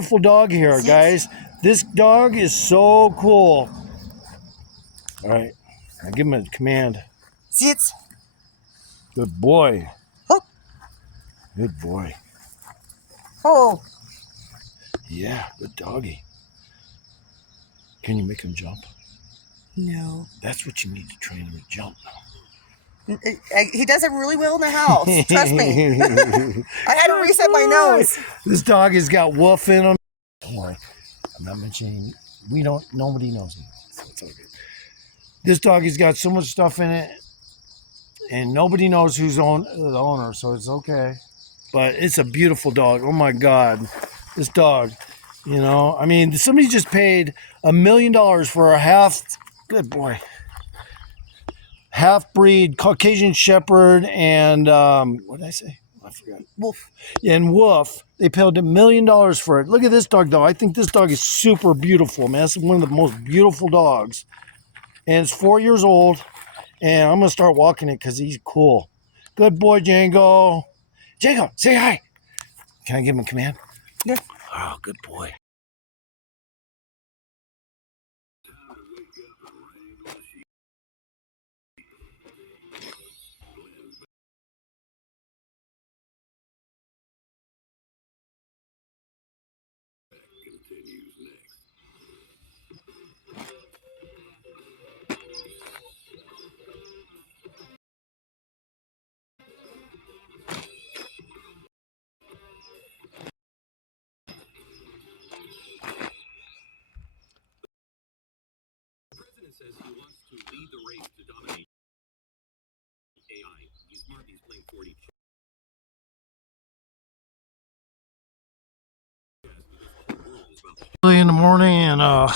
beautiful dog here, guys. This dog is so cool. All right, I'll give him a command. Sit. Good boy. Oh. Good boy. Oh. Yeah, good doggy. Can you make him jump? No. That's what you need to train him to jump. He does it really well in the house. Trust me. I had to reset my nose. This dog has got woof in him. Don't worry. I'm not mentioning. Nobody knows him. So it's okay. This dog has got so much stuff in it, and nobody knows who's the owner, so it's okay. But it's a beautiful dog. Oh my God, this dog. You know, I mean, somebody just paid $1 million for a good boy, half-breed Caucasian Shepherd and what did I say? I forgot. Wolf. And Wolf. They paid $1 million for it. Look at this dog, though. I think this dog is super beautiful, man. It's one of the most beautiful dogs. And it's 4 years old. And I'm going to start walking it because he's cool. Good boy, Django. Django, say hi. Can I give him a command? Yeah. Oh, good boy. Says he wants to lead the race to dominate AI. He's smart. He's playing 40. Early in the morning, and I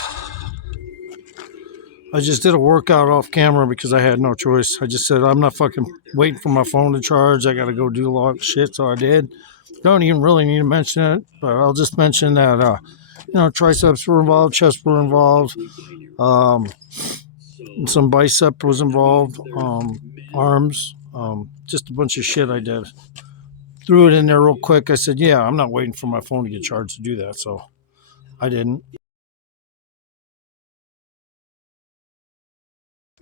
just did a workout off camera because I had no choice. I just said I'm not fucking waiting for my phone to charge. I got to go do a lot of shit, so I did. Don't even really need to mention it, but I'll just mention that triceps were involved, chest were involved. Some bicep was involved, arms, just a bunch of shit I did. Threw it in there real quick. I said, yeah, I'm not waiting for my phone to get charged to do that, so I didn't.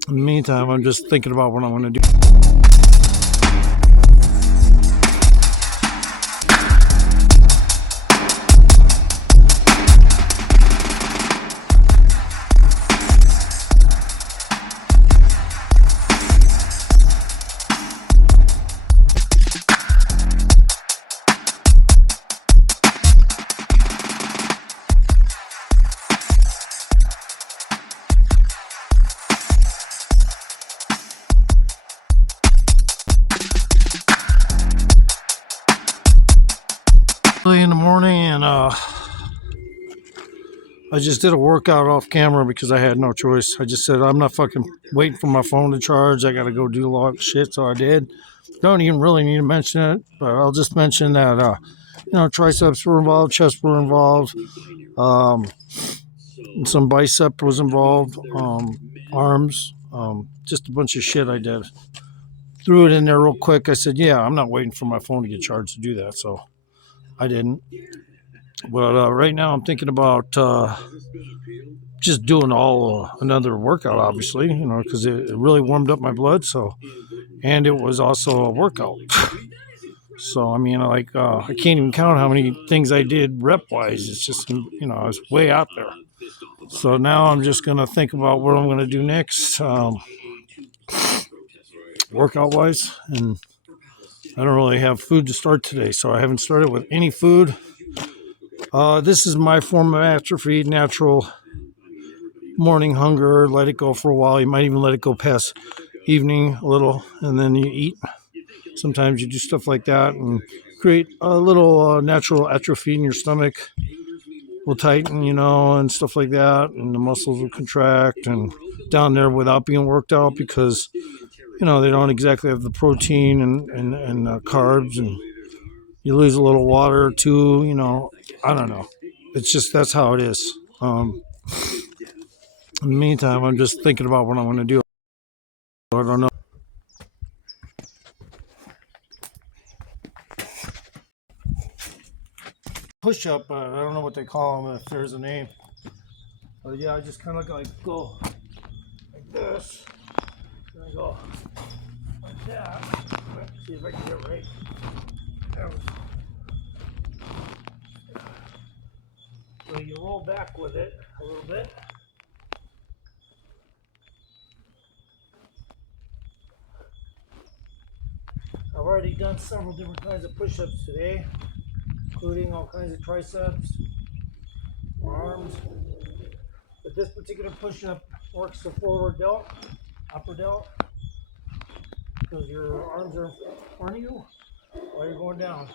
In the meantime, I'm just thinking about what I'm going to do. Early in the morning, and I just did a workout off camera because I had no choice. I just said I'm not fucking waiting for my phone to charge. I got to go do a lot of shit, so I did. Don't even really need to mention it, but I'll just mention that triceps were involved, chest were involved, some bicep was involved, arms, just a bunch of shit I did. Threw it in there real quick. I said, yeah, I'm not waiting for my phone to get charged to do that, so I didn't. But right now I'm thinking about just doing another workout, obviously, because it really warmed up my blood. So, and it was also a workout. So, I mean, I can't even count how many things I did rep-wise. It's just, I was way out there. So now I'm just going to think about what I'm going to do next, workout-wise. And I don't really have food to start today, so I haven't started with any food. This is my form of atrophy, natural morning hunger. Let it go for a while. You might even let it go past evening a little, and then you eat. Sometimes you do stuff like that and create a little natural atrophy in your stomach. Will tighten, and stuff like that, and the muscles will contract and down there without being worked out because, they don't exactly have the protein and carbs, and you lose a little water too, I don't know. It's just, that's how it is. In the meantime, I'm just thinking about what I'm going to do. I don't know. push-up, but I don't know what they call them, if there's a name. But yeah, I just kind of like go like this, and I go like that. Let's see if I can get it right. So you roll back with it a little bit. I've already done several different kinds of push-ups today, including all kinds of triceps, arms. But this particular push-up works the forward delt, upper delt, because your arms are in front of you while you're going down.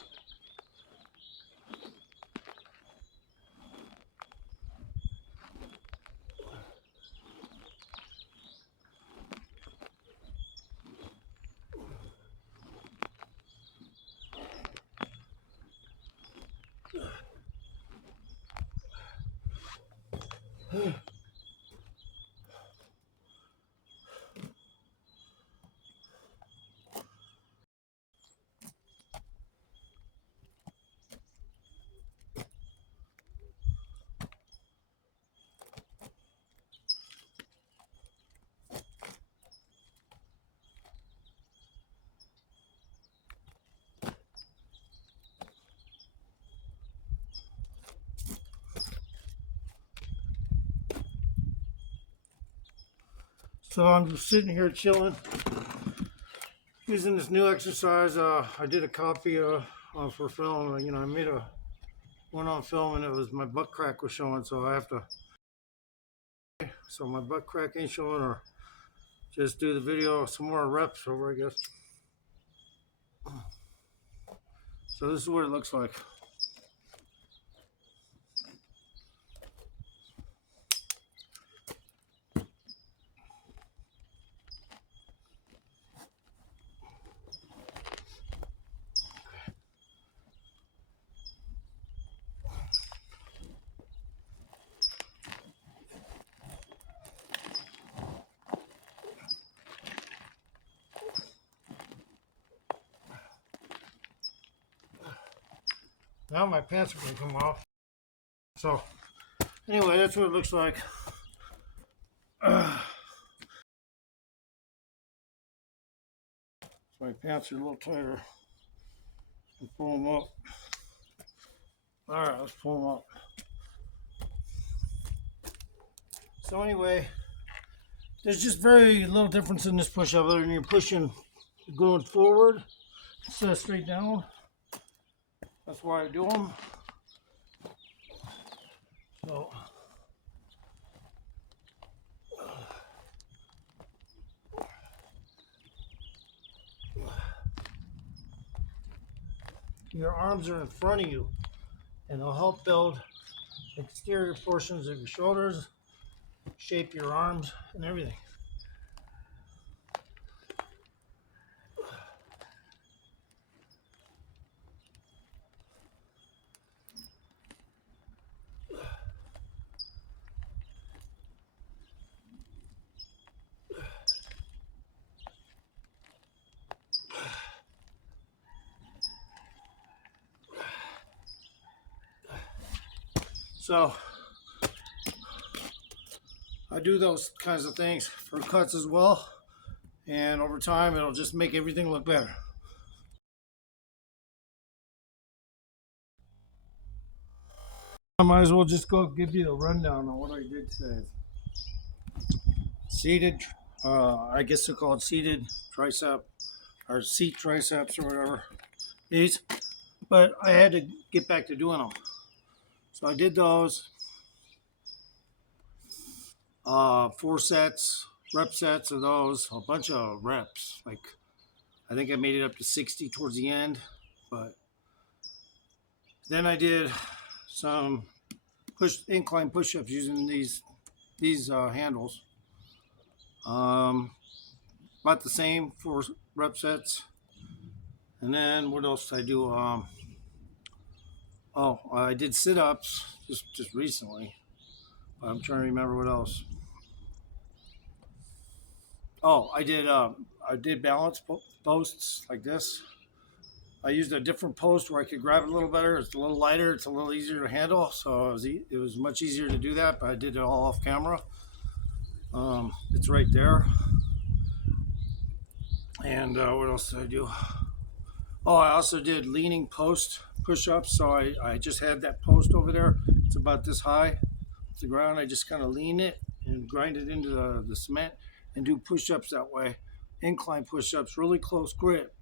So I'm just sitting here chilling, using this new exercise. I did a copy for film. You know, I made one on film, and it was my butt crack was showing, so I have to. So my butt crack ain't showing, or just do the video some more reps over, I guess. So this is what it looks like. Now my pants are gonna come off. So anyway, that's what it looks like. My pants are a little tighter. Let's pull them up. All right, let's pull them up. So anyway, there's just very little difference in this push-up other than you're pushing, going forward instead of straight down. That's why I do them. So your arms are in front of you, and they'll help build exterior portions of your shoulders, shape your arms and everything. So I do those kinds of things for cuts as well, and over time it'll just make everything look better. I might as well just go give you a rundown on what I did today. Seated, I guess they're called seated tricep or seat triceps or whatever. These, but I had to get back to doing them. So I did those. 4 rep sets of those, a bunch of reps. Like, I think I made it up to 60 towards the end, but then I did some incline push-ups using these handles. About the same 4 rep sets. And then what else did I do? I did sit-ups just recently. I'm trying to remember what else. I did balance posts like this. I used a different post where I could grab it a little better. It's a little lighter. It's a little easier to handle. So it was much easier to do that, but I did it all off camera. It's right there. And what else did I do? Oh, I also did leaning post push-ups. So I just had that post over there. It's about this high off the ground. I just kind of lean it and grind it into the cement and do push-ups that way. Incline push-ups, really close grip.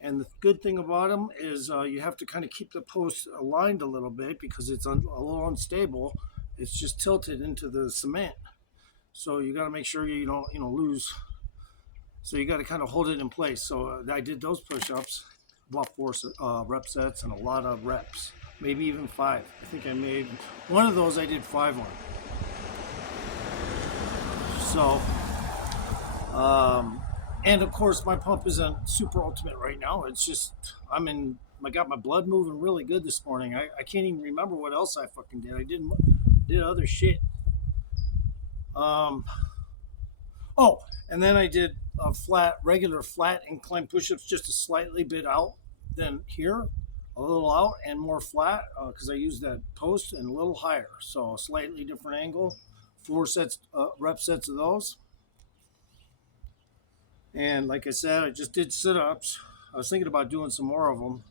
And the good thing about them is you have to kind of keep the post aligned a little bit because it's a little unstable. It's just tilted into the cement. So you got to make sure you don't lose. So you got to kind of hold it in place. So I did those push-ups, about 4 rep sets and a lot of reps, maybe even 5. I think I made one of those. I did 5 on. So, and of course my pump isn't super ultimate right now. It's just I got my blood moving really good this morning. I can't even remember what else I fucking did. I did other shit. Oh, and then I did regular flat incline push-ups, just a slightly bit out than here, a little out and more flat because I used that post and a little higher. So a slightly different angle, 4 rep sets of those. And like I said, I just did sit-ups. I was thinking about doing some more of them.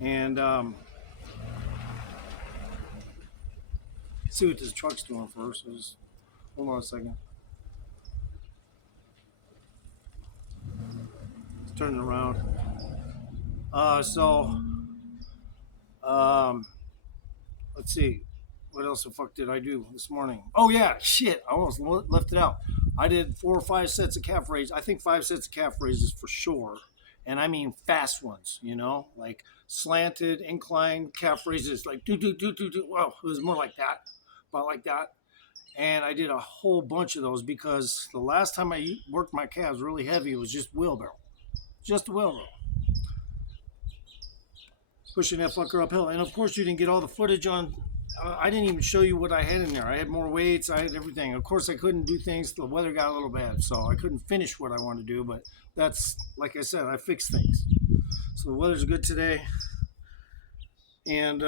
And see what this truck's doing first. Hold on a second. It's turning around. Let's see. What else the fuck did I do this morning? Oh yeah, shit. I almost left it out. I did 4 or 5 sets of calf raises. I think 5 sets of calf raises for sure. And I mean fast ones, like slanted, inclined calf raises, like do. Well, it was more like that, about like that. And I did a whole bunch of those because the last time I worked my calves really heavy, it was just wheelbarrow. Just a wheelbarrow. Pushing that fucker uphill. And of course, you didn't get all the footage on. I didn't even show you what I had in there. I had more weights. I had everything. Of course, I couldn't do things. The weather got a little bad, so I couldn't finish what I wanted to do. But that's, like I said, I fixed things. So the weather's good today. And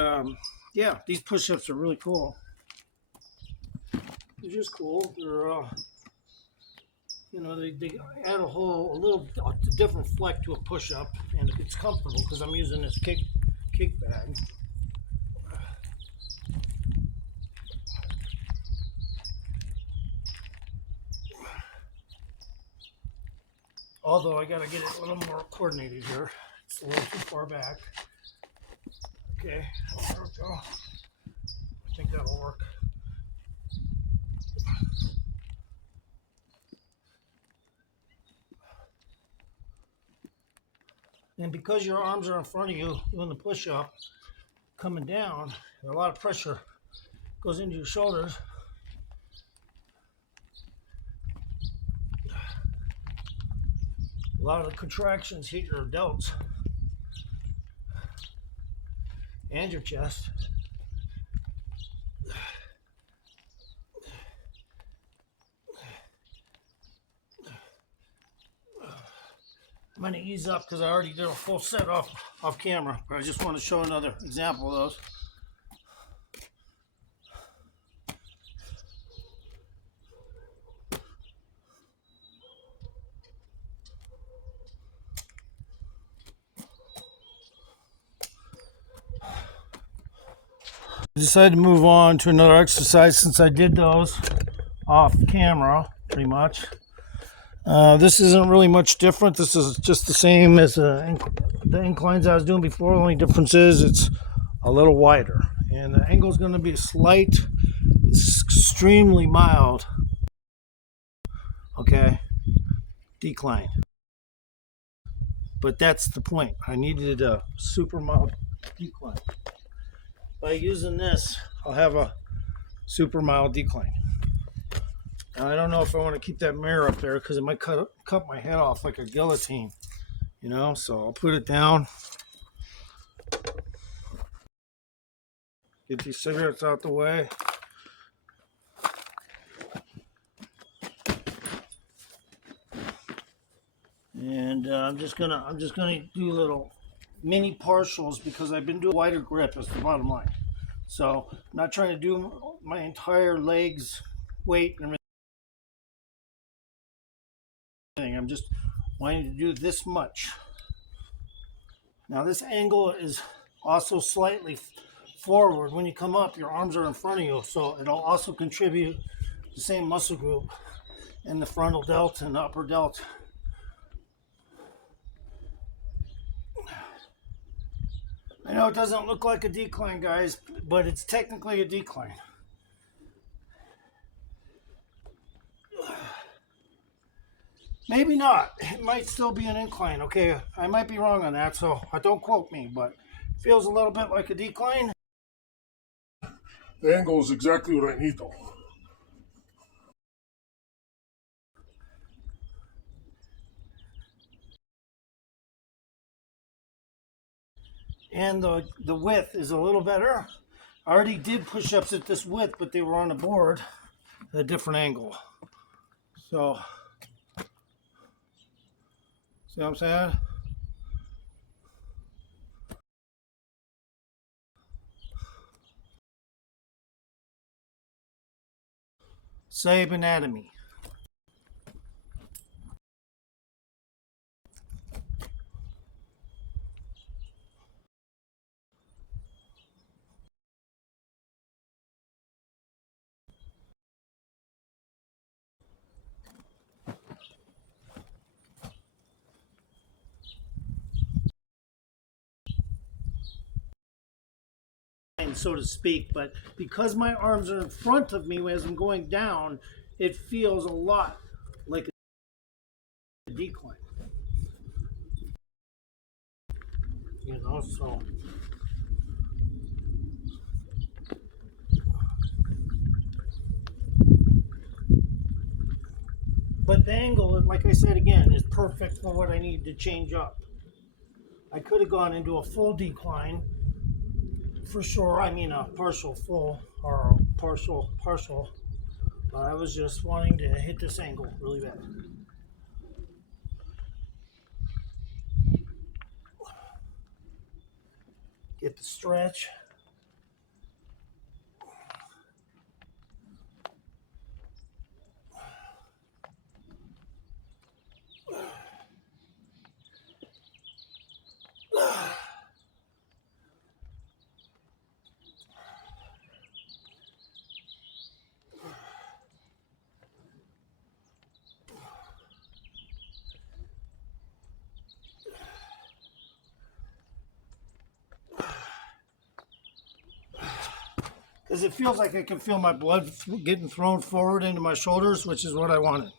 yeah, these push-ups are really cool. They're just cool. They're, they add a little different fleck to a push-up, and it's comfortable because I'm using this kick bag. Although I gotta get it a little more coordinated here. It's a little too far back. Okay, there we go. I think that'll work. And because your arms are in front of you doing the push-up, coming down, a lot of pressure goes into your shoulders. A lot of the contractions hit your delts and your chest. I'm going to ease up because I already did a full set off camera, but I just want to show another example of those. I decided to move on to another exercise since I did those off camera, pretty much. This isn't really much different. This is just the same as the inclines I was doing before. The only difference is it's a little wider. And the angle is going to be a slight, extremely mild, okay, decline. But that's the point. I needed a super mild decline. By using this, I'll have a super mild decline. Now, I don't know if I want to keep that mirror up there because it might cut my head off like a guillotine, so I'll put it down. Get these cigarettes out the way. And I'm just gonna do a little mini partials because I've been doing wider grip is the bottom line. So I'm not trying to do my entire legs weight and everything. I'm just wanting to do this much. Now this angle is also slightly forward. When you come up, your arms are in front of you, so it'll also contribute the same muscle group in the frontal delt and the upper delt. I know it doesn't look like a decline, guys, but it's technically a decline. Maybe not. It might still be an incline. Okay, I might be wrong on that, so don't quote me, but it feels a little bit like a decline. The angle is exactly what I need, though. And the width is a little better. I already did push-ups at this width, but they were on the board at a different angle. So, see what I'm saying? Same anatomy. So to speak, but because my arms are in front of me as I'm going down, it feels a lot like a decline. You know, so. But the angle, like I said again, is perfect for what I need to change up. I could have gone into a full decline for sure. I mean, a partial full or a partial. But I was just wanting to hit this angle really bad. Get the stretch. Because it feels like I can feel my blood getting thrown forward into my shoulders, which is what I wanted.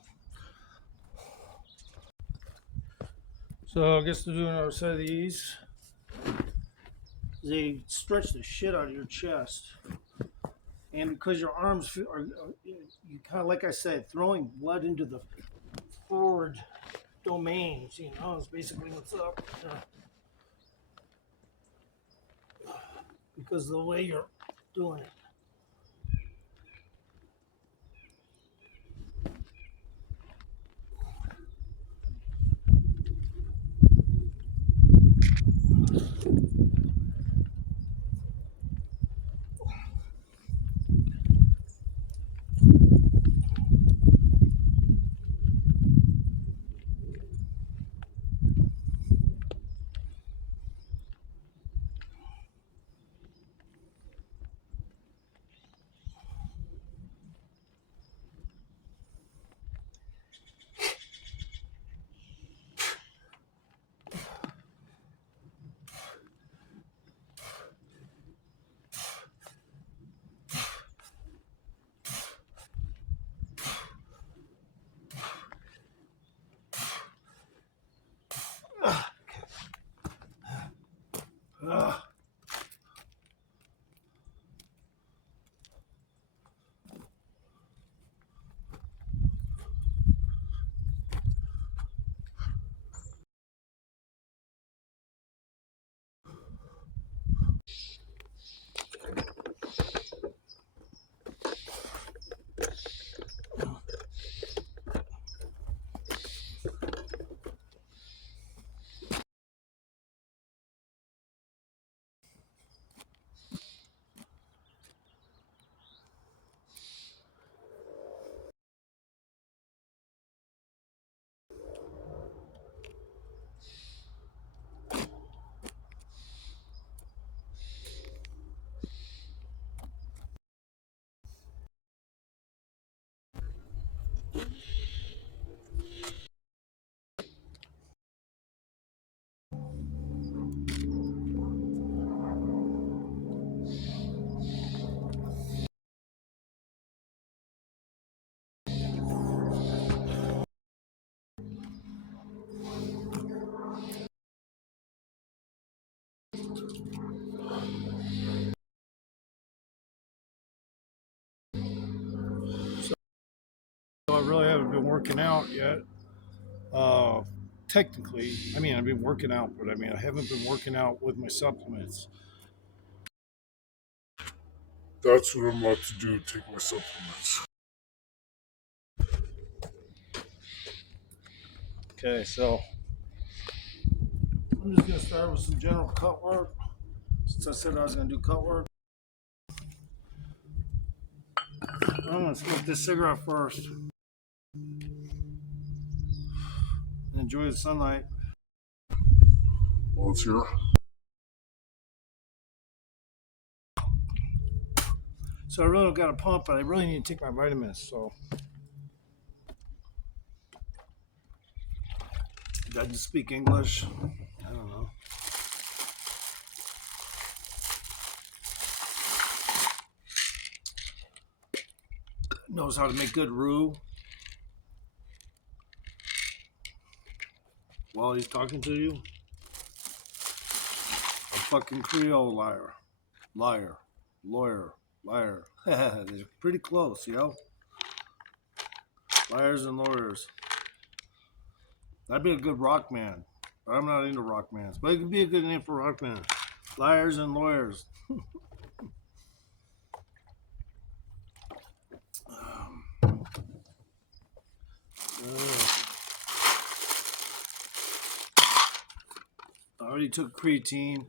So I guess to do another set of these, they stretch the shit out of your chest. And because your arms are you kind of, like I said, throwing blood into the forward domains, you know, is basically what's up. Because of the way you're doing it. I really haven't been working out yet. Uh, Technically, I mean, I've been working out, but I mean, I haven't been working out with my supplements. That's what I'm about to do. Take my supplements. Okay, so I'm just gonna start with some general cut work. Since I said I was gonna do cut work, I'm gonna smoke this cigarette first. Enjoy the sunlight. Well, it's here. So I really don't got a pump, but I really need to take my vitamins. So did I just speak English? I don't know. Knows how to make good roux while he's talking to you. A fucking Creole liar. Liar. Lawyer. Liar. They're pretty close, yo. Liars and lawyers. That'd be a good rock man. But I'm not into rock mans. But it could be a good name for rock man. Liars and lawyers. I already took creatine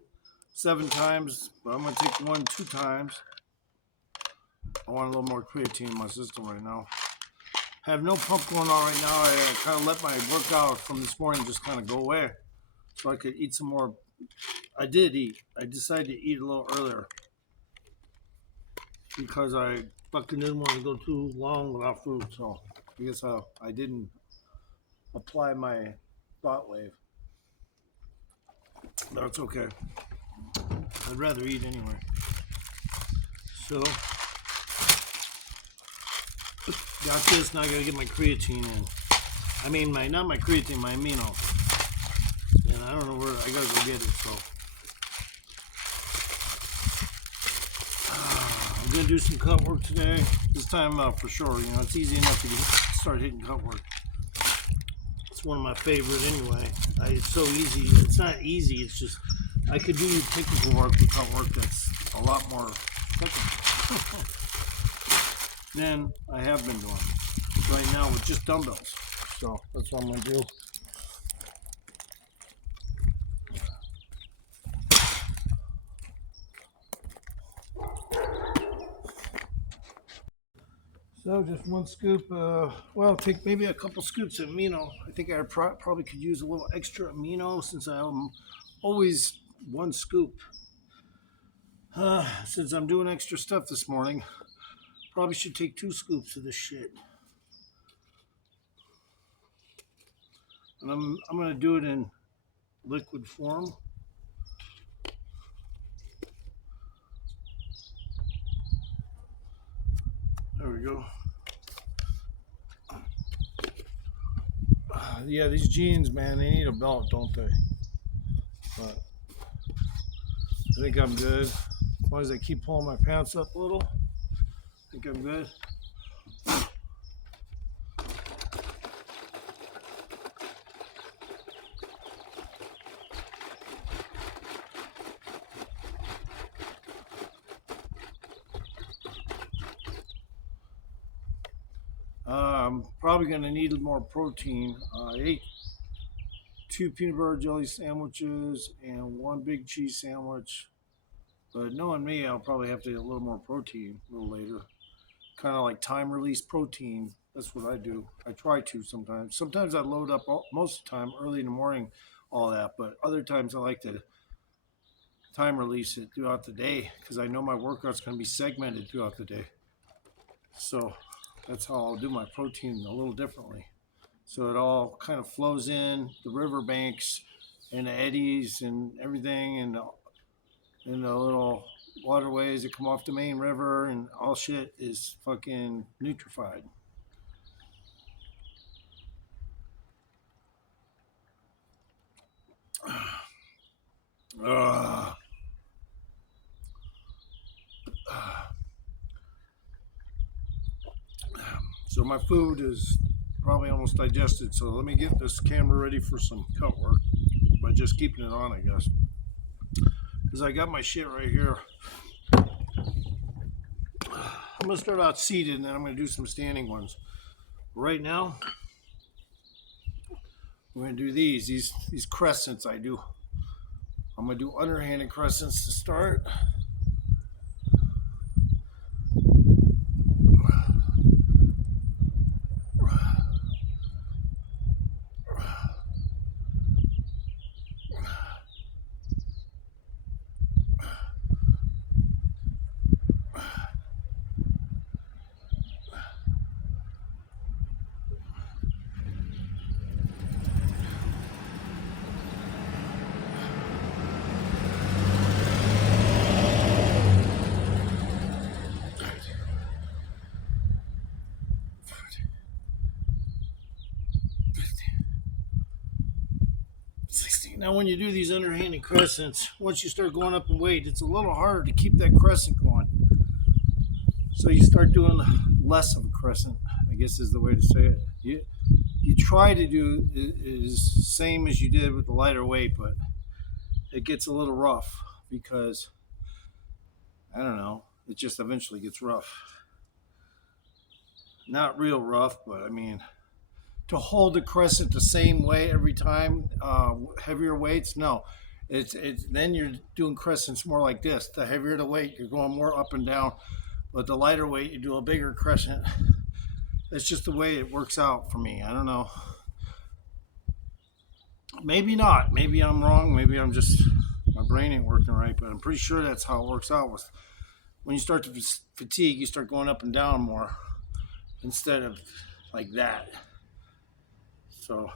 7 times, but I'm gonna take one 2 times. I want a little more creatine in my system right now. I have no pump going on right now. I kind of let my workout from this morning just kind of go away so I could eat some more. I did eat. I decided to eat a little earlier because I fucking didn't want to go too long without food. So I guess I didn't apply my thought wave. That's okay. I'd rather eat anyway. So got this. Now I gotta get my creatine in. I mean, not my creatine, my amino. And I don't know where I gotta go get it. So I'm gonna do some cut work today. This time for sure. You know, it's easy enough to start hitting cut work. It's one of my favorite anyway. It's so easy. It's not easy. It's just I could do technical work with cut work that's a lot more technical than I have been doing right now with just dumbbells. So that's what I'm gonna do. So just one scoop, well, take maybe a couple scoops of amino. I think I probably could use a little extra amino since I'm always one scoop. Since I'm doing extra stuff this morning, probably should take 2 scoops of this shit. And I'm gonna do it in liquid form. There we go. Yeah, these jeans, man, they need a belt, don't they? But I think I'm good. As long as I keep pulling my pants up a little, I think I'm good. I'm probably going to need more protein. I ate 2 peanut butter jelly sandwiches and 1 big cheese sandwich. But knowing me, I'll probably have to eat a little more protein a little later. Kind of like time release protein. That's what I do. I try to sometimes. Sometimes I load up most of the time early in the morning, all that. But other times I like to time release it throughout the day because I know my workout's going to be segmented throughout the day. So that's how I'll do my protein a little differently. So it all kind of flows in the riverbanks and the eddies and everything and the little waterways that come off the main river and all shit is fucking nutrified. So my food is probably almost digested. So let me get this camera ready for some cut work by just keeping it on, I guess. Because I got my shit right here. I'm going to start out seated and then I'm going to do some standing ones. Right now, we're going to do these crescents I do. I'm going to do underhanded crescents to start. Now, when you do these underhanded crescents, once you start going up in weight, it's a little harder to keep that crescent going. So you start doing less of a crescent, I guess is the way to say it. You try to do is same as you did with the lighter weight, but it gets a little rough because I don't know, it just eventually gets rough. Not real rough, but I mean, to hold the crescent the same way every time, heavier weights, no. It's then you're doing crescents more like this. The heavier the weight, you're going more up and down. But the lighter weight, you do a bigger crescent. It's just the way it works out for me. I don't know. Maybe not. Maybe I'm wrong. Maybe I'm just my brain ain't working right. But I'm pretty sure that's how it works out. With when you start to fatigue, you start going up and down more instead of like that. So.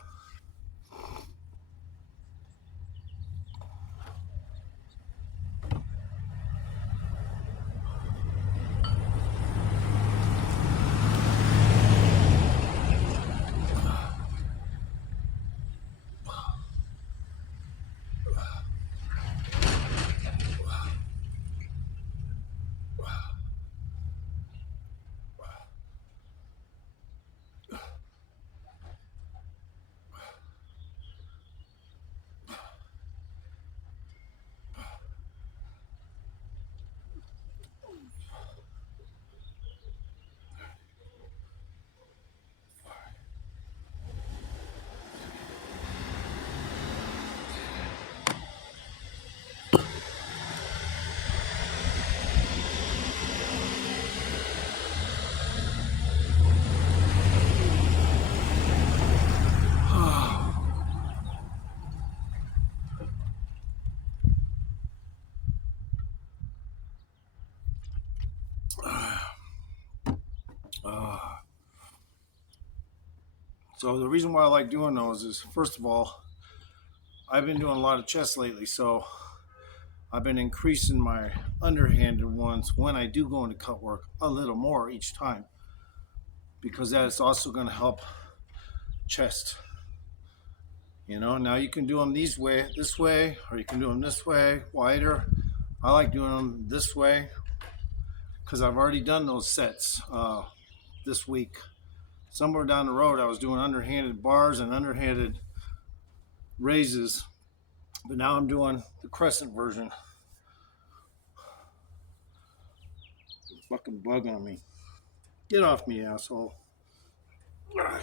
So the reason why I like doing those is, first of all, I've been doing a lot of chest lately, so I've been increasing my underhanded ones when I do go into cut work a little more each time, because that is also going to help chest. You know, now you can do them this way, or you can do them this way, wider. I like doing them this way because I've already done those sets this week. Somewhere down the road, I was doing underhanded bars and underhanded raises, but now I'm doing the crescent version. Fucking bug on me. Get off me, asshole. All right.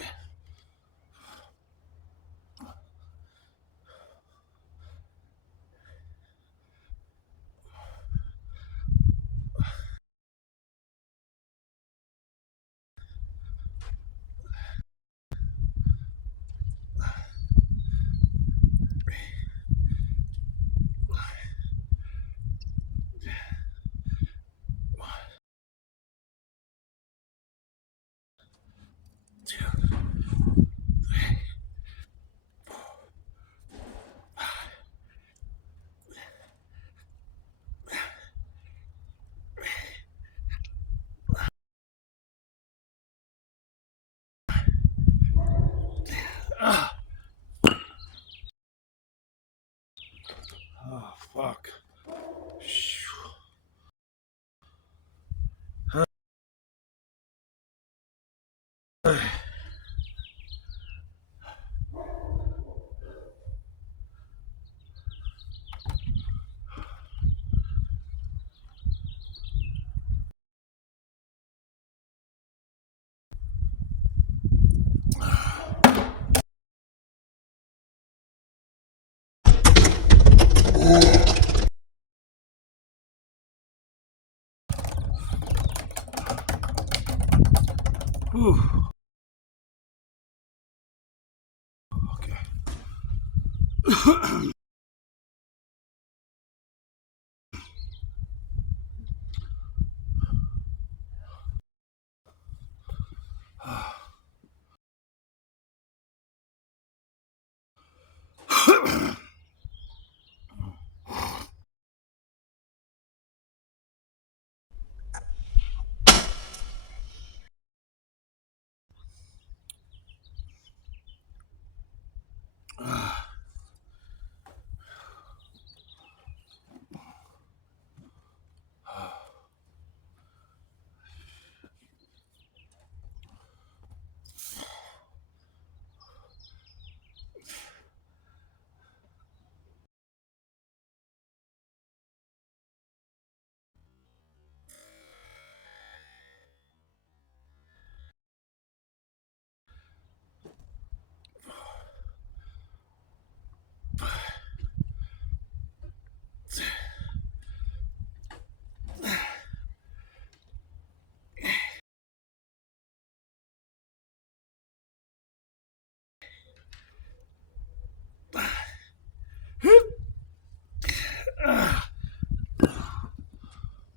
Oh, fuck. Whew. Okay.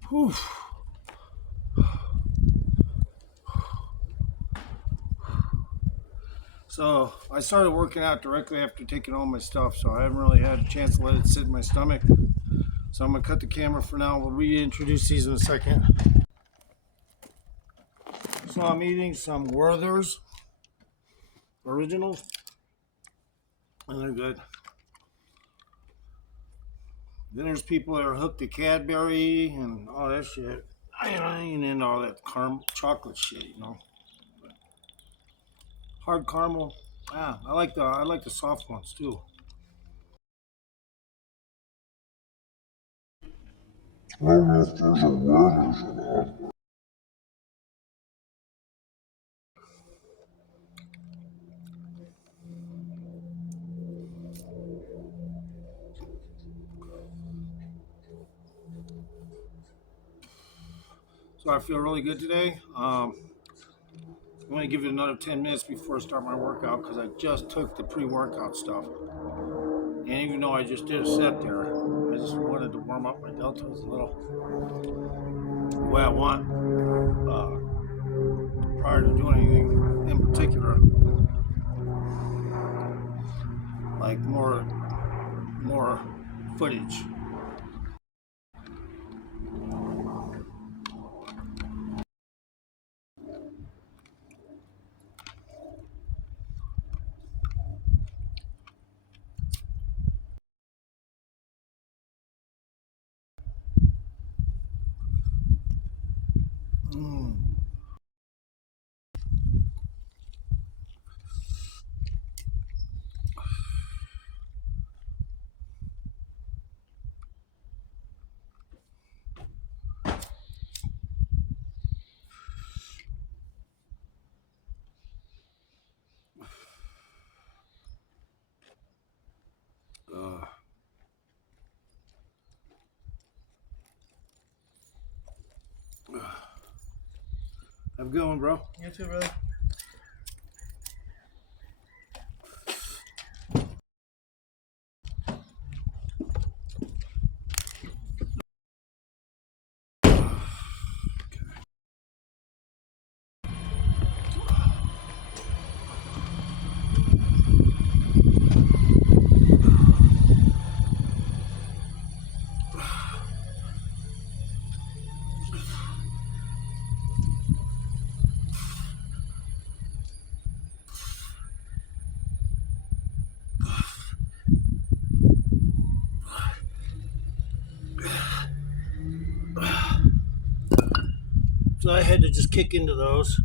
Whew. So I started working out directly after taking all my stuff, so I haven't really had a chance to let it sit in my stomach. So I'm gonna cut the camera for now. We'll reintroduce these in a second. So I'm eating some Werther's Originals, and they're good. Then there's people that are hooked to Cadbury and all that shit. I ain't into all that chocolate shit, you know. Hard caramel. I like the soft ones too. I don't know if those are Werther's or not. So I feel really good today. I'm gonna give it another 10 minutes before I start my workout because I just took the pre-workout stuff. And even though I just did a set there, I just wanted to warm up my deltoids a little the way I want prior to doing anything in particular, like more footage. Mm. Have a good one, bro. You too, brother. So I had to just kick into those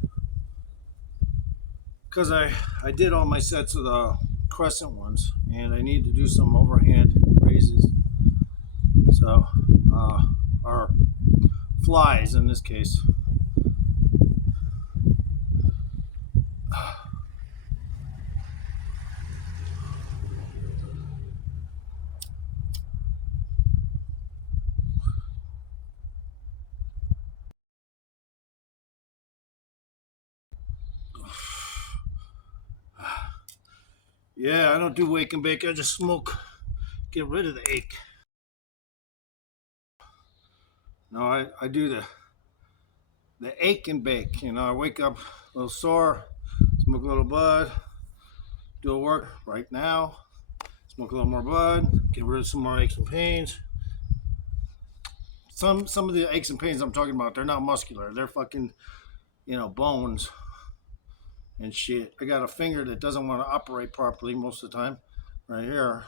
because I did all my sets of the crescent ones, and I need to do some overhand raises. So, or flies in this case. Yeah, I don't do wake and bake. I just smoke. Get rid of the ache. No, I do the ache and bake. You know, I wake up a little sore, smoke a little bud, do a work right now, smoke a little more bud, get rid of some more aches and pains. Some of the aches and pains I'm talking about, they're not muscular. They're fucking, bones and shit. I got a finger that doesn't want to operate properly most of the time, right here.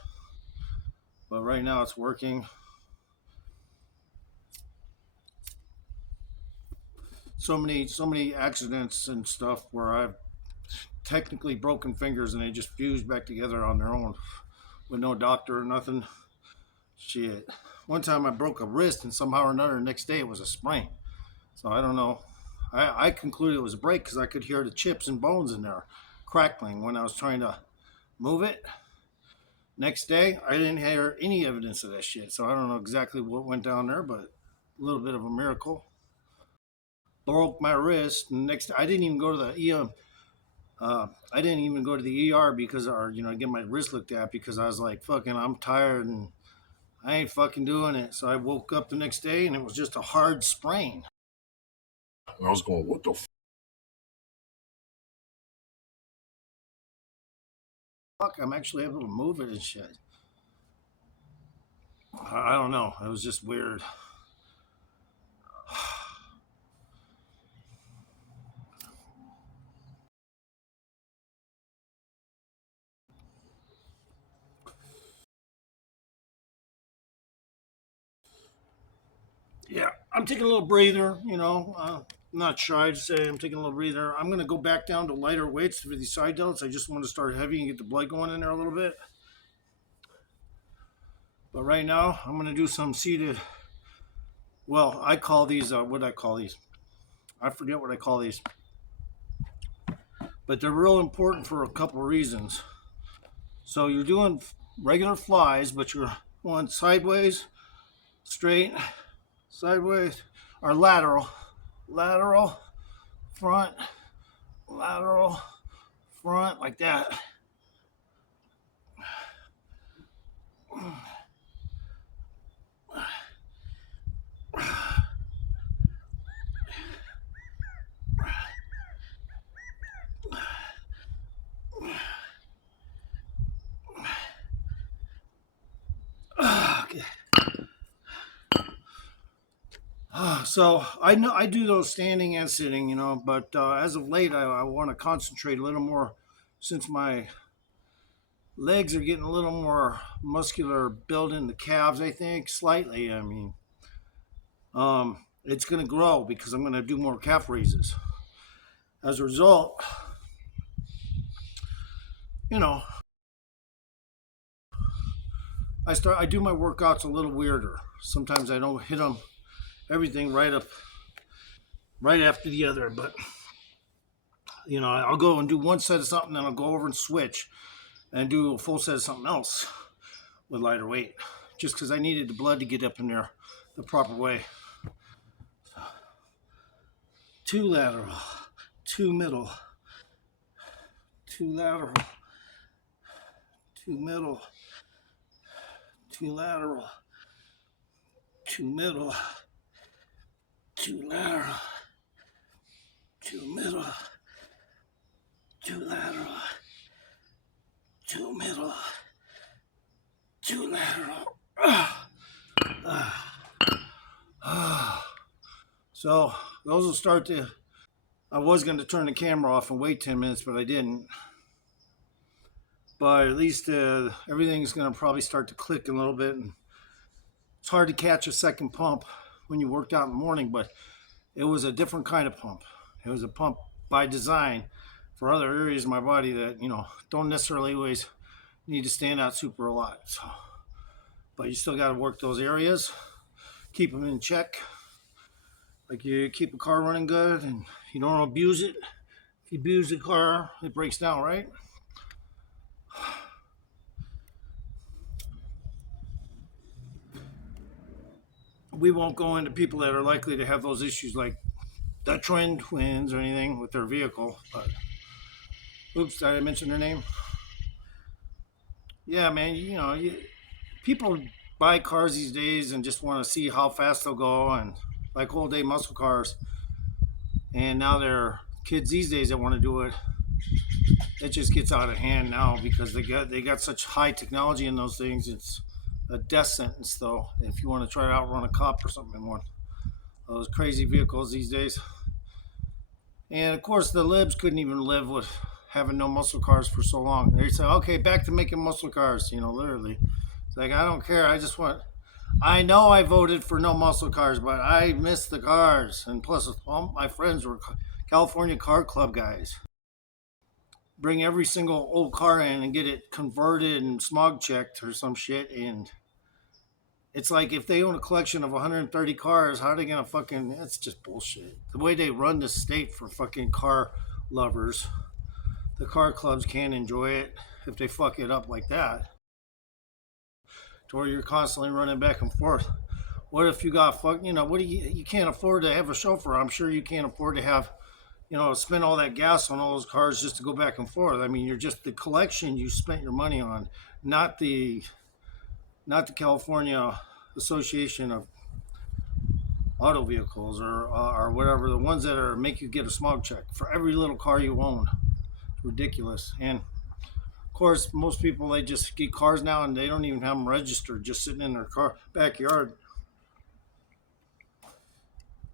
But right now it's working. So many accidents and stuff where I've technically broken fingers and they just fused back together on their own with no doctor or nothing. Shit. One time I broke a wrist and somehow or another the next day it was a sprain. So I don't know. I concluded it was a break because I could hear the chips and bones in there crackling when I was trying to move it. Next day, I didn't hear any evidence of that shit. So I don't know exactly what went down there, but a little bit of a miracle. Broke my wrist. And next, I didn't even go to the I didn't even go to the ER because, or get my wrist looked at because I was like, fucking, I'm tired and I ain't fucking doing it. So I woke up the next day and it was just a hard sprain. And I was going, what the Fuck, I'm actually able to move it and shit. I don't know. It was just weird. Yeah, I'm taking a little breather, I'm not shy to say I'm taking a little breather. I'm going to go back down to lighter weights for these side delts. I just want to start heavy and get the blood going in there a little bit. But right now, I'm going to do some seated. Well, I call these, what do I call these? I forget what I call these. But they're real important for a couple of reasons. So you're doing regular flies, but you're going sideways, straight, sideways, or lateral, front, lateral, front, like that. Okay. So I know I do those standing and sitting, but as of late, I want to concentrate a little more since my legs are getting a little more muscular build in the calves, I think, slightly. I mean, it's going to grow because I'm going to do more calf raises. As a result, you know, I do my workouts a little weirder. Sometimes I don't hit them everything right after the other, but I'll go and do one set of something, then I'll go over and switch and do a full set of something else with lighter weight, just because I needed the blood to get up in there the proper way. 2 lateral, 2 middle, 2 lateral, 2 middle, 2 lateral, 2 middle, 2 lateral, 2 middle, 2 lateral, 2 middle, 2 lateral. So those will start to. I was going to turn the camera off and wait 10 minutes, but I didn't. But at least everything's going to probably start to click a little bit. And it's hard to catch a second pump when you worked out in the morning, but it was a different kind of pump. It was a pump by design for other areas of my body that, don't necessarily always need to stand out super a lot. So, but you still got to work those areas, keep them in check. Like you keep a car running good and you don't abuse it. If you abuse the car, it breaks down, right? We won't go into people that are likely to have those issues like the twin twins or anything with their vehicle. But oops, did I mention their name? Yeah, man. People buy cars these days and just want to see how fast they'll go, and like old day muscle cars. And now they're kids these days that want to do it. It just gets out of hand now because they got such high technology in those things. It's a death sentence though if you want to try to outrun a cop or something in one of those crazy vehicles these days. And of course, the libs couldn't even live with having no muscle cars for so long. They say, okay, back to making muscle cars. Literally. It's like I don't care. I just want. I know I voted for no muscle cars, but I miss the cars. And plus, all my friends were California Car Club guys. Bring every single old car in and get it converted and smog checked or some shit. And it's like if they own a collection of 130 cars, how are they gonna fucking? That's just bullshit. The way they run the state for fucking car lovers, the car clubs can't enjoy it if they fuck it up like that. To where you're constantly running back and forth. What if you got fuck? What do you can't afford to have a chauffeur? I'm sure you can't afford to have spend all that gas on all those cars just to go back and forth. I mean, you're just the collection you spent your money on, not the California Association of Auto Vehicles or whatever, the ones that are make you get a smog check for every little car you own. It's ridiculous. And of course, most people they just get cars now and they don't even have them registered, just sitting in their car backyard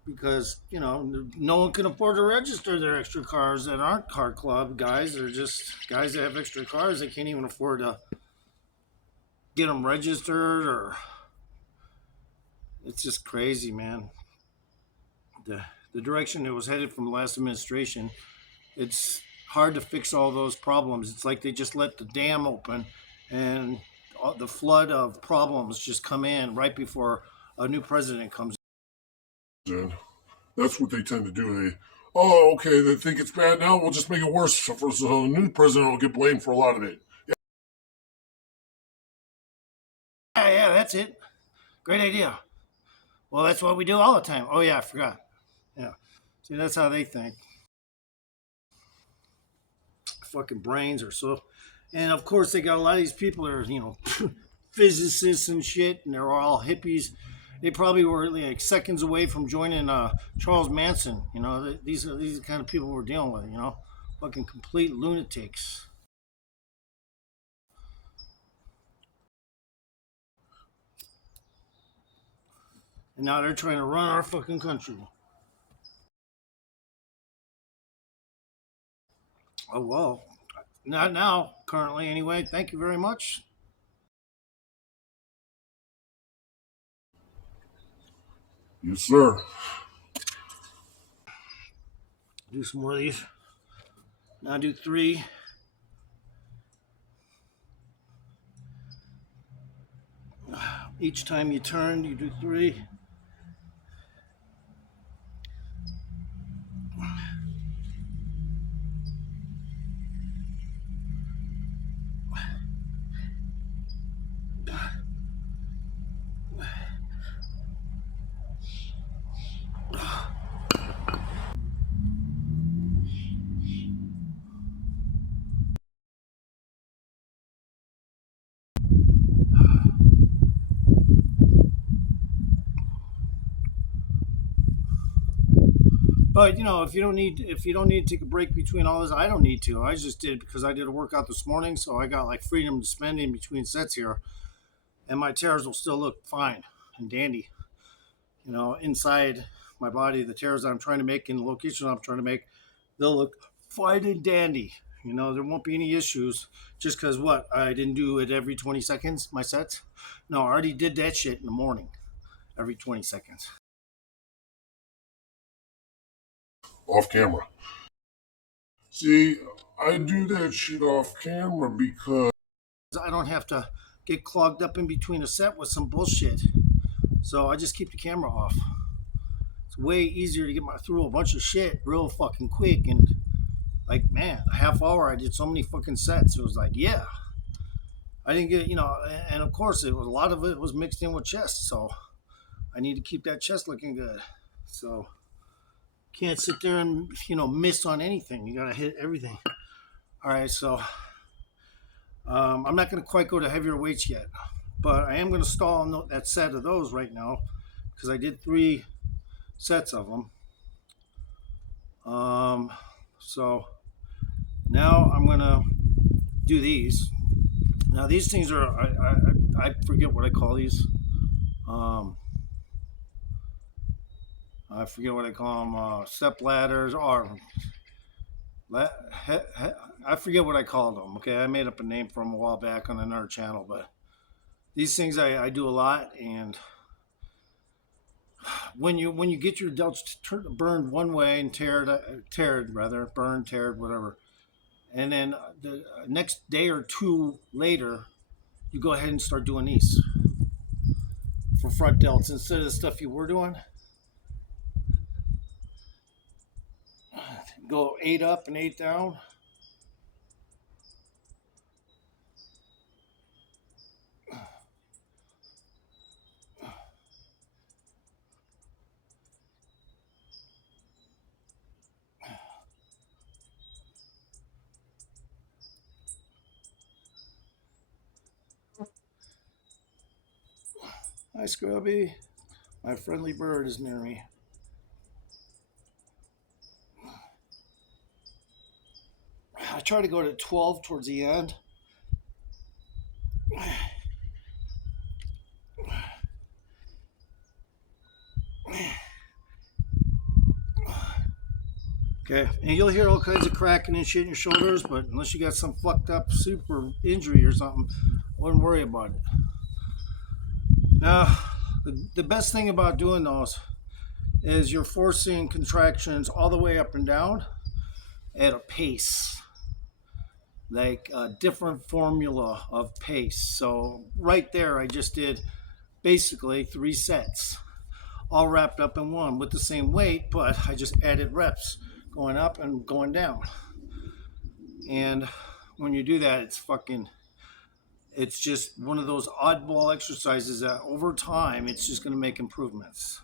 because no one can afford to register their extra cars that aren't car club guys. They're just guys that have extra cars. They can't even afford to get them registered, or it's just crazy, man. The direction it was headed from the last administration, it's hard to fix all those problems. It's like they just let the dam open, and the flood of problems just come in right before a new president comes And that's what they tend to do. Oh, okay, they think it's bad now. We'll just make it worse. So the new president will get blamed for a lot of it. in. Yeah, that's it. Great idea. Well, that's what we do all the time. Oh yeah, I forgot. Yeah. See, that's how they think. Fucking brains are so. And of course, they got a lot of these people that are, physicists and shit, and they're all hippies. They probably were like seconds away from joining Charles Manson. These are the kind of people we're dealing with. Fucking complete lunatics. And now they're trying to run our fucking country. Oh well, not now. Currently, anyway. Thank you very much. Yes, sir. Do some more of these. Now do three. Each time you turn, you do three. But if you don't need to take a break between all this, I don't need to. I just did because I did a workout this morning, so I got like freedom to spend in between sets here, and my tears will still look fine and dandy. Inside my body, the tears that I'm trying to make in the location I'm trying to make, they'll look fine and dandy. There won't be any issues just because what I didn't do it every 20 seconds. My sets, no, I already did that shit in the morning every 20 seconds. Off camera. See, I do that shit off camera because I don't have to get clogged up in between a set with some bullshit. So I just keep the camera off. It's way easier to get through a bunch of shit real fucking quick. And like, man, a half hour I did so many fucking sets. It was like, yeah, I didn't get, and of course it was a lot of it was mixed in with chest. So I need to keep that chest looking good. So can't sit there and miss on anything. You gotta hit everything. All right, so I'm not going to quite go to heavier weights yet, but I am going to stall on that set of those right now because I did 3 sets of them. So now I'm going to do these. Now these things are, I forget what I call these. I forget what I call them, step ladders or I forget what I called them. Okay, I made up a name for them a while back on another channel, but these things I do a lot. And when you get your delts burned one way and burned, teared, whatever, and then the next day or 2 later, you go ahead and start doing these for front delts instead of the stuff you were doing. Go 8 up and 8 down. Hi, Scrubby. My friendly bird is near me. I try to go to 12 towards the end. Okay, and you'll hear all kinds of cracking and shit in your shoulders, but unless you got some fucked up super injury or something, I wouldn't worry about it. Now, the best thing about doing those is you're forcing contractions all the way up and down at a pace, like a different formula of pace. So right there, I just did basically 3 sets, all wrapped up in one with the same weight, but I just added reps going up and going down. And when you do that, it's just one of those oddball exercises that over time, it's just going to make improvements.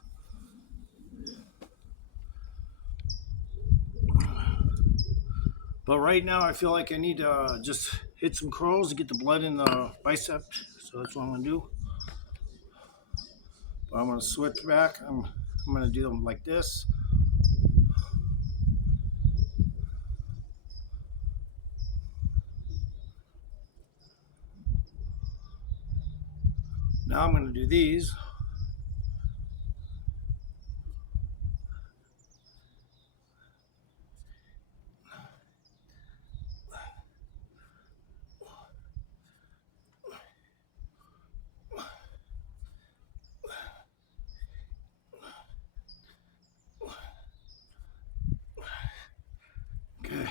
But right now, I feel like I need to just hit some curls to get the blood in the bicep. So that's what I'm going to do. But I'm going to switch back. I'm going to do them like this. Now I'm going to do these. Okay.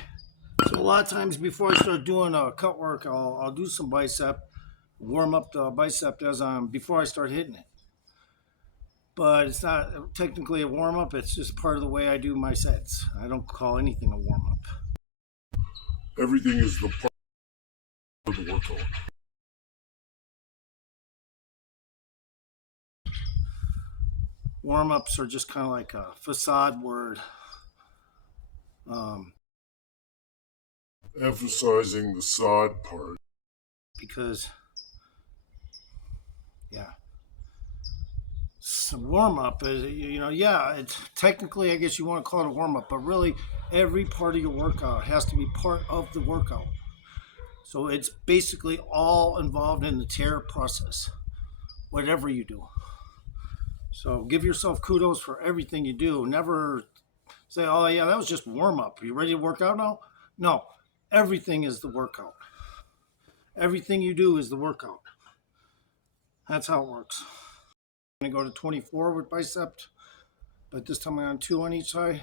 So a lot of times before I start doing cut work, I'll do some bicep, warm up the bicep before I start hitting it. But it's not technically a warm up. It's just part of the way I do my sets. I don't call anything a warm up. Everything is the part of the workout. Warm ups are just kind of like a facade word. Emphasizing the sod part. Because, yeah. Some warm up is, it's technically, I guess you want to call it a warm up, but really every part of your workout has to be part of the workout. So it's basically all involved in the tear process, whatever you do. So give yourself kudos for everything you do. Never say, oh, yeah, that was just warm up. Are you ready to work out now? No, everything is the workout. Everything you do is the workout. That's how it works. I'm going to go to 24 with bicep, but this time I'm on 2 on each side.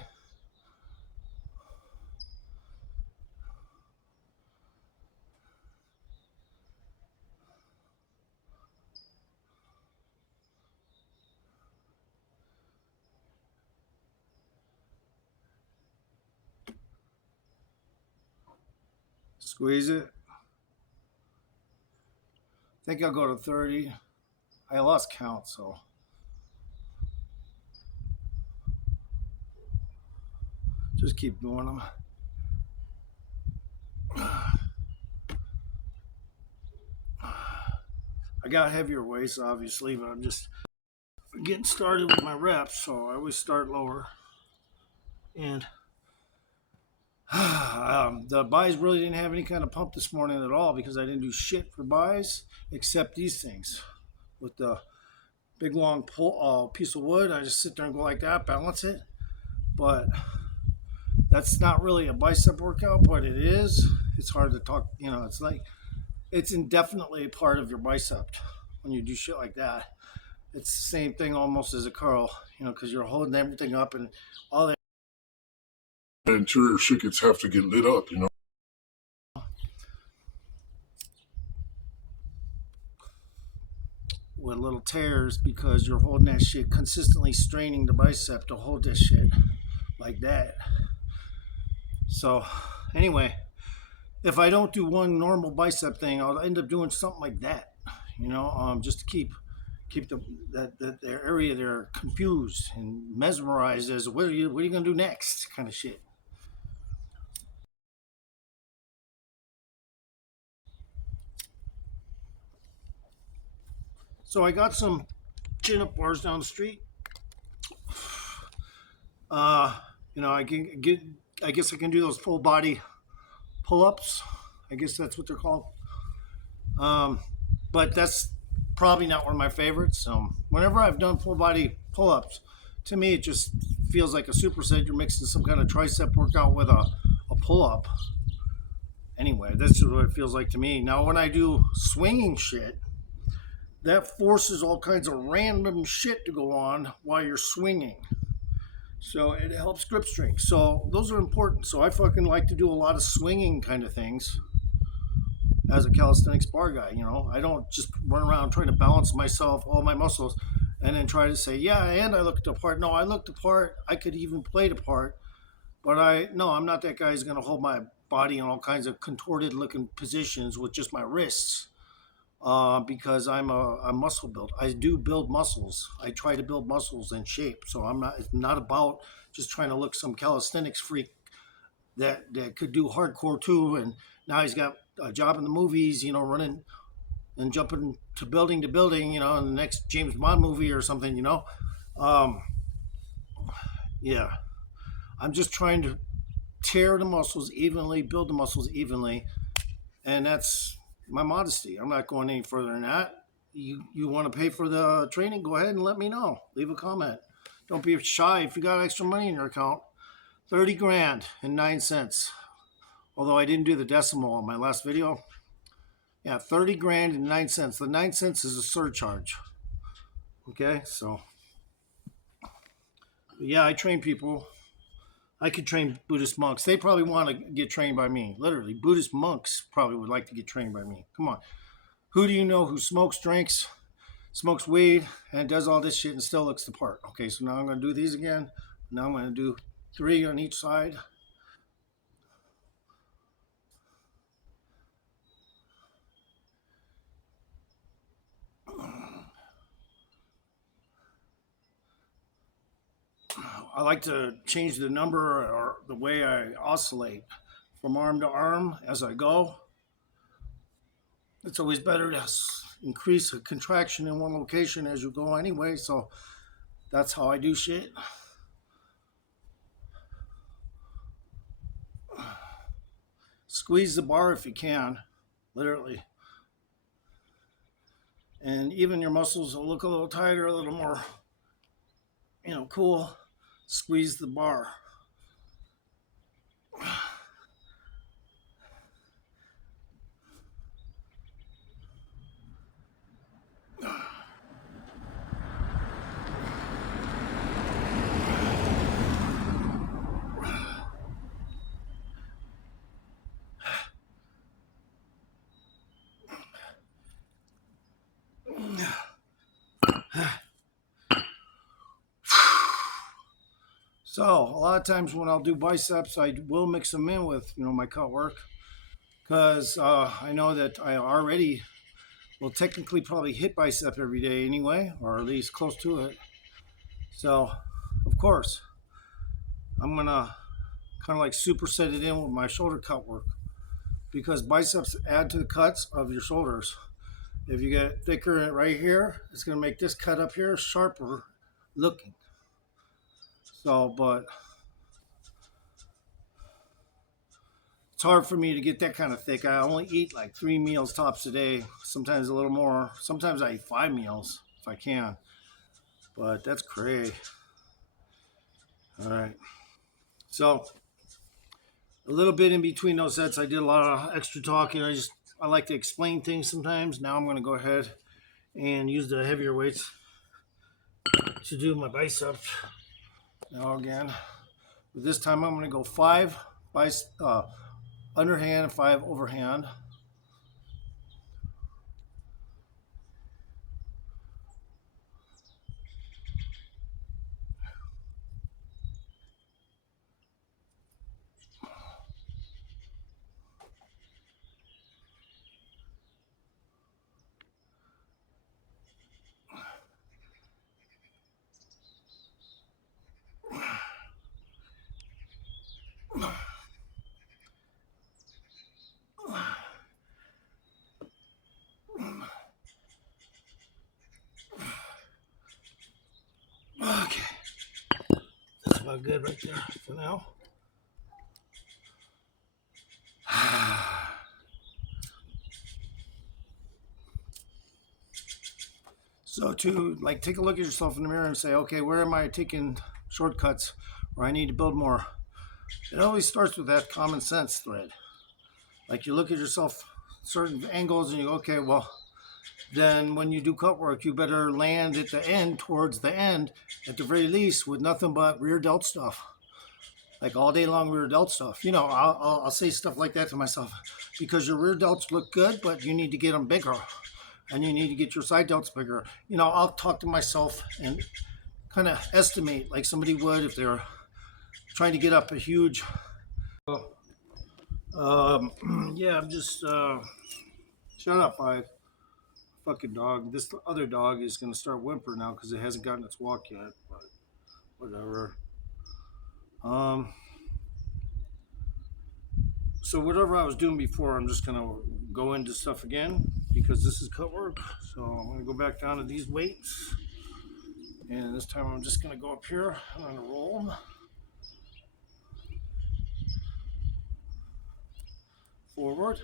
Squeeze it. I think I'll go to 30. I lost count, so. Just keep doing them. I got heavier weights, obviously, but I'm just getting started with my reps, so I always start lower. And the buys really didn't have any kind of pump this morning at all because I didn't do shit for buys except these things. With the big long piece of wood, I just sit there and go like that, balance it. But that's not really a bicep workout, but it is. It's hard to talk, it's like it's indefinitely a part of your bicep when you do shit like that. It's the same thing almost as a curl, because you're holding everything up and all that. The interior circuits have to get lit up, With little tears because you're holding that shit, consistently straining the bicep to hold this shit like that. So, anyway, if I don't do one normal bicep thing, I'll end up doing something like that, just to keep the area there confused and mesmerized as what are you gonna do next kind of shit. So I got some chin-up bars down the street. I can get. I guess I can do those full body pull-ups. I guess that's what they're called. But that's probably not one of my favorites. Whenever I've done full body pull-ups, to me it just feels like a superset. You're mixing some kind of tricep workout with a pull-up. Anyway, that's just what it feels like to me. Now, when I do swinging shit, that forces all kinds of random shit to go on while you're swinging. So it helps grip strength. So those are important. So I fucking like to do a lot of swinging kind of things as a calisthenics bar guy. I don't just run around trying to balance myself, all my muscles, and then try to say, yeah, and I looked the part. No, I looked the part. I could even play the part. But I'm not that guy who's going to hold my body in all kinds of contorted looking positions with just my wrists. Because I'm a muscle build. I do build muscles. I try to build muscles and shape. So it's not about just trying to look some calisthenics freak that could do hardcore too. And now he's got a job in the movies, running and jumping to building, in the next James Bond movie or something, yeah. I'm just trying to tear the muscles evenly, build the muscles evenly. And that's my modesty. I'm not going any further than that. You want to pay for the training? Go ahead and let me know. Leave a comment. Don't be shy if you got extra money in your account. 30 grand and 9 cents. Although I didn't do the decimal on my last video. Yeah, 30 grand and 9 cents. The 9 cents is a surcharge. Okay, so. Yeah, I train people. I could train Buddhist monks. They probably want to get trained by me. Literally, Buddhist monks probably would like to get trained by me. Come on. Who do you know who smokes, drinks, smokes weed, and does all this shit and still looks the part? Okay, so now I'm going to do these again. Now I'm going to do 3 on each side. I like to change the number or the way I oscillate from arm to arm as I go. It's always better to increase a contraction in one location as you go anyway, so that's how I do shit. Squeeze the bar if you can, literally. And even your muscles will look a little tighter, a little more, cool. Squeeze the bar. So a lot of times when I'll do biceps, I will mix them in with, my cut work because I know that I already will technically probably hit bicep every day anyway, or at least close to it. So, of course, I'm going to kind of like superset it in with my shoulder cut work because biceps add to the cuts of your shoulders. If you get it thicker right here, it's going to make this cut up here sharper looking. So, but it's hard for me to get that kind of thick. I only eat like 3 meals tops a day, sometimes a little more. Sometimes I eat 5 meals if I can. But that's crazy. All right. So, a little bit in between those sets, I did a lot of extra talking. I like to explain things sometimes. Now I'm going to go ahead and use the heavier weights to do my biceps. Now again, but this time I'm going to go 5 underhand and 5 overhand. Okay, that's about good right there for now. So to like take a look at yourself in the mirror and say, okay, where am I taking shortcuts where I need to build more? It always starts with that common sense thread. Like you look at yourself certain angles and you go, okay, well, then when you do cut work, you better land at the end, towards the end, at the very least, with nothing but rear delt stuff. Like all day long rear delt stuff. You know, I'll say stuff like that to myself because your rear delts look good, but you need to get them bigger. And you need to get your side delts bigger. You know, I'll talk to myself and kind of estimate like somebody would if they're trying to get up a huge. Yeah, I'm just shut up, I fucking dog. This other dog is gonna start whimpering now because it hasn't gotten its walk yet. But whatever. So whatever I was doing before, I'm just gonna go into stuff again because this is cut work. So I'm gonna go back down to these weights, and this time I'm just gonna go up here. I'm gonna roll them forward.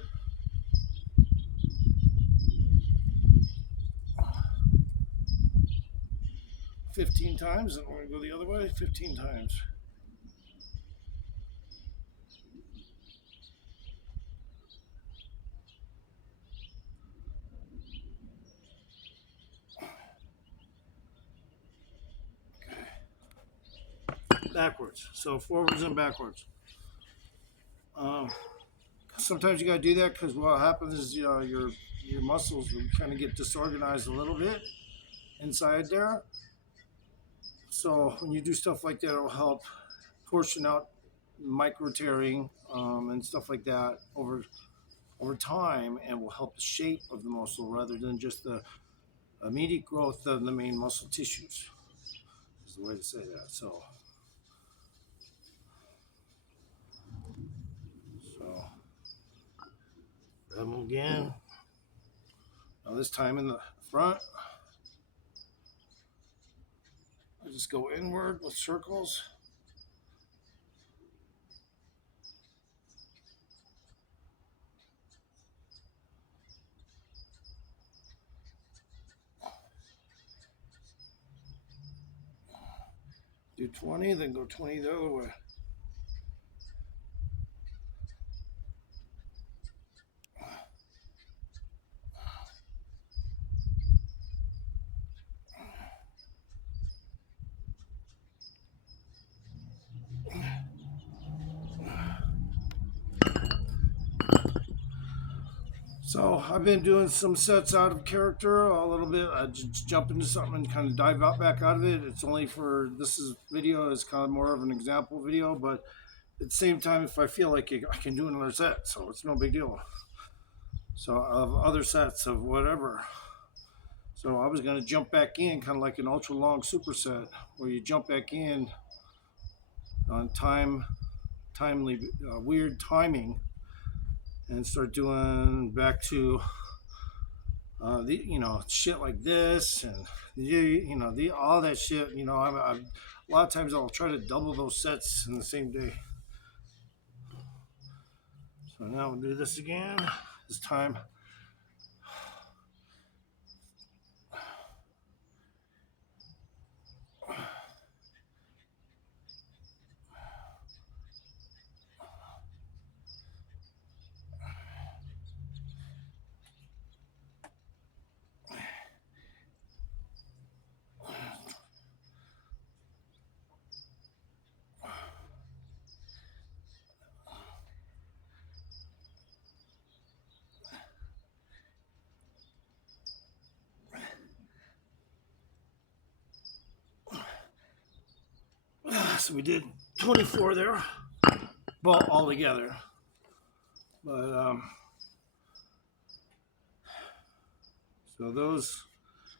15 times, and I'm gonna go the other way 15 times. Backwards. So forwards and backwards. Sometimes you gotta do that because what happens is your muscles will kind of get disorganized a little bit inside there. So when you do stuff like that, it'll help portion out micro tearing and stuff like that over time, and will help the shape of the muscle rather than just the immediate growth of the main muscle tissues. Is the way to say that. So grab them again. Now this time in the front, I just go inward with circles. Do 20, then go 20 the other way. So I've been doing some sets out of character a little bit. I just jump into something and kind of dive out back out of it. It's only for video is kind of more of an example video, but at the same time, if I feel like I can do another set, so it's no big deal. So of other sets of whatever. So I was gonna jump back in, kind of like an ultra long superset, where you jump back in on weird timing, and start doing back to shit like this and all that shit. A lot of times I'll try to double those sets in the same day. So now we'll do this again. This time. So we did 24 there, but all together. But so those,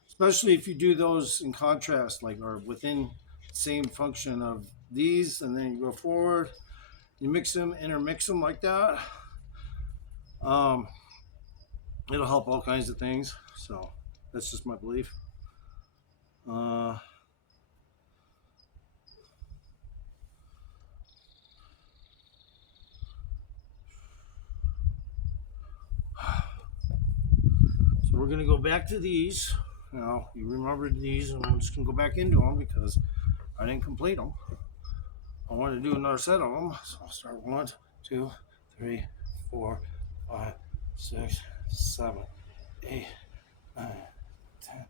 especially if you do those in contrast, like or within the same function of these, and then you go forward, you mix them, intermix them like that. It'll help all kinds of things. So that's just my belief. So we're going to go back to these. Now, you remembered these, and I'm just going to go back into them because I didn't complete them. I want to do another set of them. So I'll start 1, 2, 3, 4, 5, 6, 7, 8, 9, 10,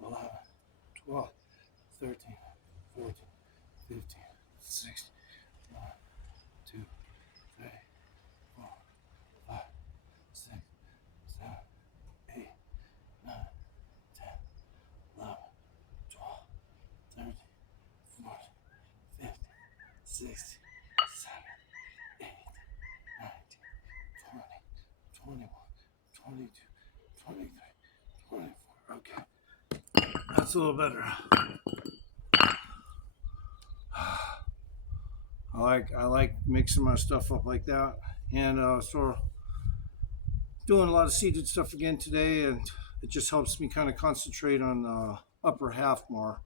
11, 12, 13, 14, 15, 16, 1, 2, 3, 4, 5, 6, 7, 8, 9, 10, 11, 12, 13, 14, 15, 16, 17, 18, 19, 20, 21, 22, 23, 24. Okay. That's a little better. I like mixing my stuff up like that. And so doing a lot of seated stuff again today, and it just helps me kind of concentrate on the upper half more.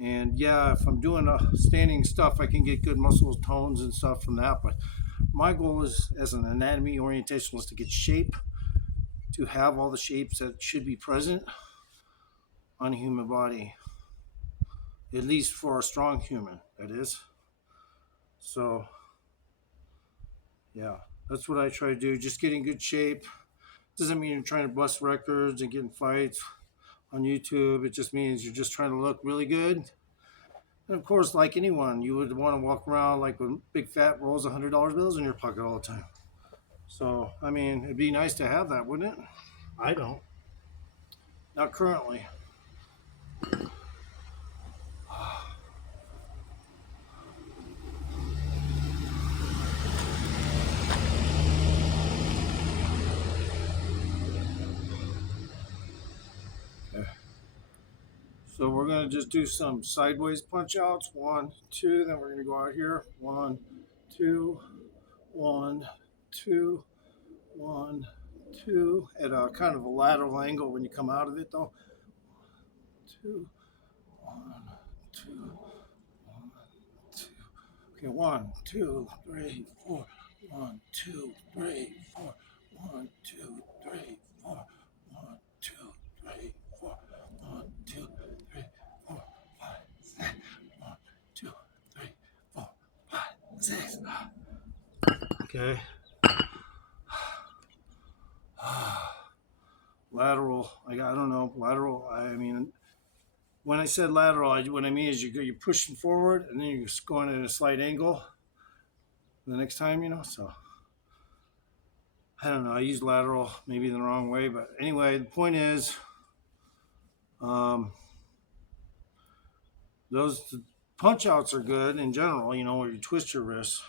And yeah, if I'm doing standing stuff, I can get good muscle tones and stuff from that. But my goal is, as an anatomy orientationalist, to get shape, to have all the shapes that should be present on a human body, at least for a strong human, that is. So, yeah, that's what I try to do. Just get in good shape. Doesn't mean you're trying to bust records and get in fights on YouTube. It just means you're just trying to look really good. And of course, like anyone, you would want to walk around like with big fat rolls of $100 bills in your pocket all the time. So, I mean, it'd be nice to have that, wouldn't it? I don't. Not currently. So we're going to just do some sideways punch outs. 1, 2. Then we're going to go out here. 1, 2, 1, 2, 1, 2. At a kind of a lateral angle when you come out of it, though. 2, 1, 2, 1, 2. Okay, 1, 2, 3, 4. 1, 2, 3, 4. 1, 2, 3, 4. 1, 2, 3, 4. 1, 2, 3, 4, 5, 6. 1, 2, 3, 4, 5, 6. Okay. Lateral. I don't know. Lateral. I mean, when I said lateral, what I mean is you're pushing forward and then you're just going at a slight angle the next time, So I don't know. I use lateral maybe the wrong way, but anyway, the point is, those punch outs are good in general, where you twist your wrists,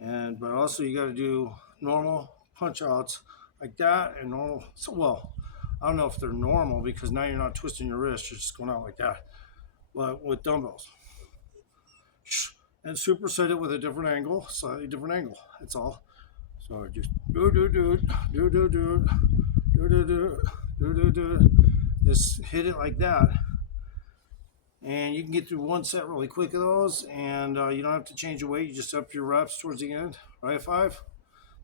but also you got to do normal punch outs like that and normal. So, well, I don't know if they're normal because now you're not twisting your wrist; you're just going out like that, but with dumbbells. And superset it with a different angle, slightly different angle. That's all. So just do, Just hit it like that. And you can get through one set really quick of those, and you don't have to change your weight. You just up your reps towards the end. Right at 5.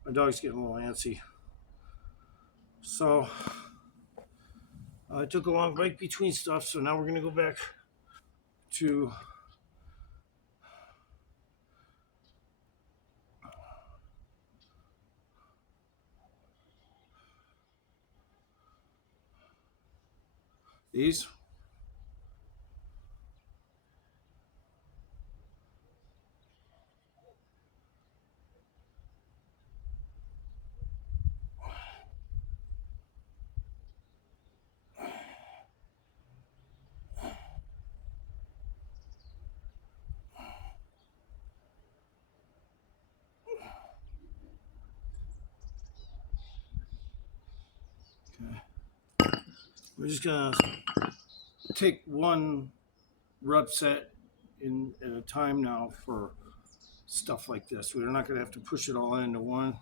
My dog's getting a little antsy. So I took a long break between stuff, so now we're going to go back to these. We're just going to take one rep set in at a time now for stuff like this. We're not going to have to push it all into one.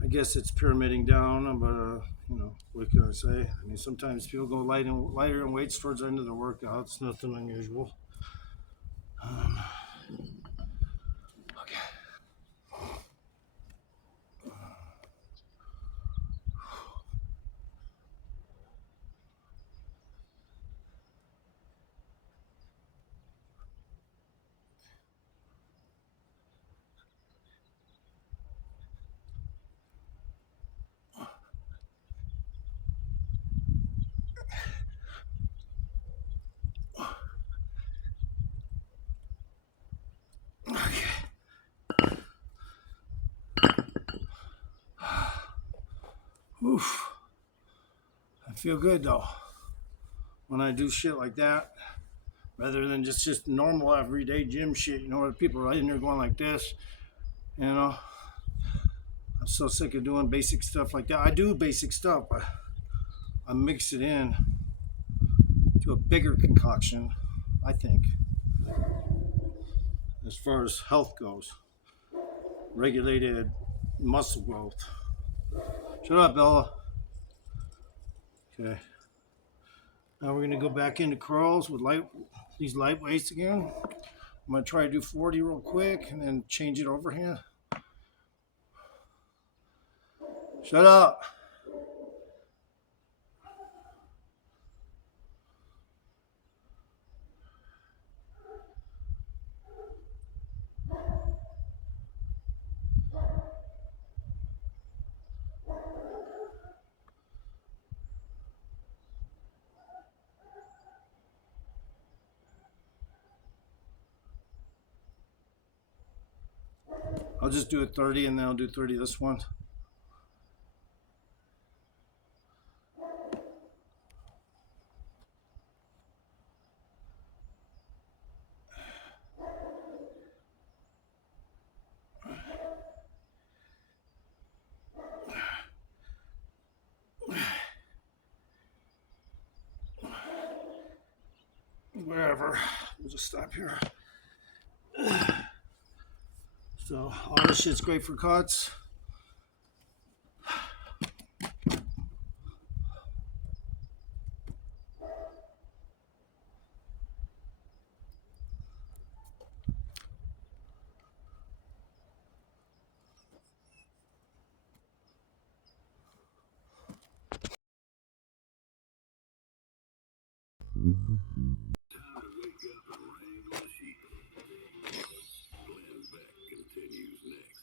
I guess it's pyramiding down, but what can I say? I mean, sometimes people go lighter in weights towards the end of the workout. It's nothing unusual. Okay. Oof. I feel good though when I do shit like that, rather than just normal everyday gym shit. You know, where people are in there going like this. I'm so sick of doing basic stuff like that. I do basic stuff, but I mix it in to a bigger concoction, I think, as far as health goes. Regulated muscle growth. Shut up, Bella. Okay. Now we're going to go back into curls with these light weights again. I'm going to try to do 40 real quick and then change it overhand. Shut up. I'll just do it 30 and then I'll do 30 this one. Wherever. We'll just stop here. So all this shit's great for cuts. Time to wake up and wrangle the sheep. Glenn Beck continues next.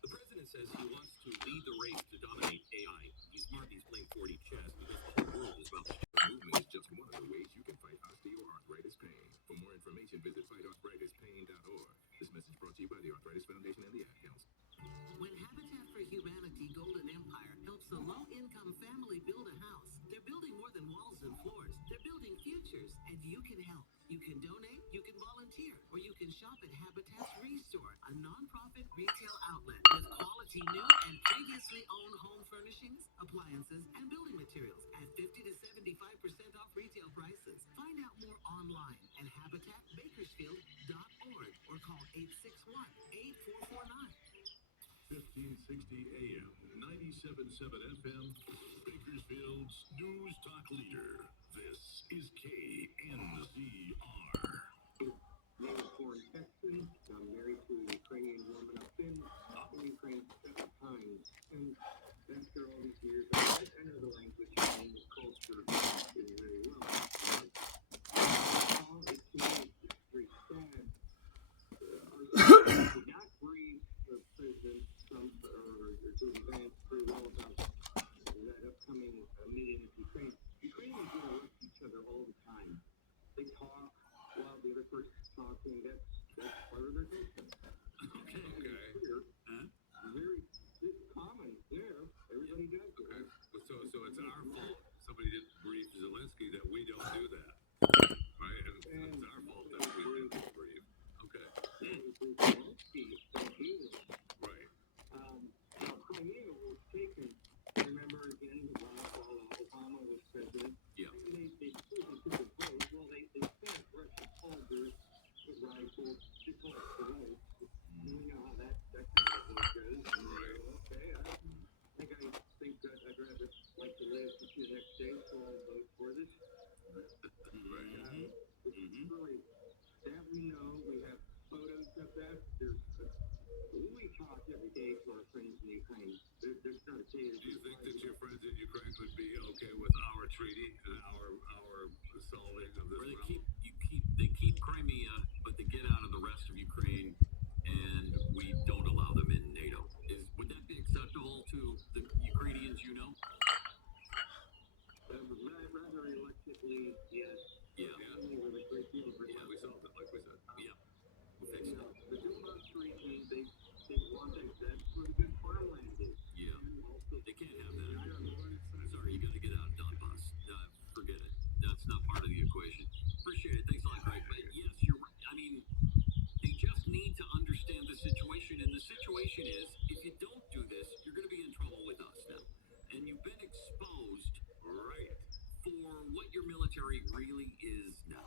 The president says he wants to lead the race to dominate AI. He's smart, he's playing 4D chess because the whole world is about to Movement is just one of the ways you can fight osteoarthritis pain. For more information, visit fightarthritispain.org. This message brought to you by the Arthritis Foundation and the Ad Council. When Habitat for Humanity Golden Empire helps a low-income family build a house, they're building more than walls and floors. They're building futures, and you can help. You can donate, you can volunteer, or you can shop at Habitat's Restore, a nonprofit retail outlet with quality new and previously owned home furnishings, appliances, and building materials at 50 to 75% off retail prices. Find out more online at habitatbakersfield.org or call 861-8449. 1560 AM, 97.7 FM, Bakersfield's News Talk Leader. This is KNZR. Name is Warren Texton. I'm married to a Ukrainian woman. I've been in Ukraine 7 times. And after all these years, I know the language and the culture very well. All it to me is very sad. Did not brief President Trump or President Vance very well about that upcoming meeting with Ukraine. Ukrainians interrupt each other all the time. They talk while the other person's talking. That's part of their culture. Okay. Here, very common there. Everybody does it. Okay. So it's our fault. Somebody didn't brief Zelensky that we don't do that. Right? And it's our fault that we didn't brief. Okay. Zelensky, thank you. Right. Now, Crimea was taken, remember again, while Obama was president. Yeah. And they took the vote. Well, they sent Russian soldiers with rifles to collect the vote. We know how that kind of vote goes. Right. Okay, I think I'd rather like to live to see the next day, so I'll vote for this. Right. It's really that we know. We have photos of that. We talk every day to our friends in Ukraine. They're trying to say Do you think that your friends in Ukraine would be okay with our treaty and our solving of this problem? They keep Crimea, but they get out of the rest of Ukraine, and we don't allow them in NATO. Would that be acceptable to the Ukrainians you know? rather reluctantly, yes. Yeah. Only with a great deal of Yeah, we solved it like we said. Yeah. We'll fix it. The Donbass region, they want that's where the good farmland is. Yeah. Also, They can't have that. Sorry, you got to get out of Donbass. Forget it. That's not part of the equation. Appreciate it. Thanks a lot, Greg. But yes, you're right. I mean, they just need to understand the situation. And the situation is, if you don't do this, you're going to be in trouble with us now. And you've been exposed, right, for what your military really is now.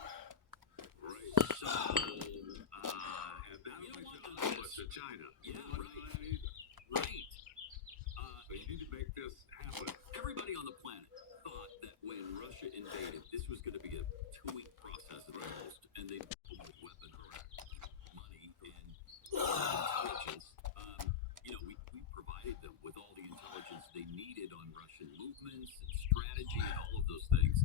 Right. So, And that'll make the output to China. Yeah, Right. right. So you need to make this happen. Everybody on the planet thought that when Russia invaded, this was going to be a 2-week process at the most, and they with weapons, money, and intelligence. We provided them with all the intelligence they needed on Russian movements and strategy and all of those things.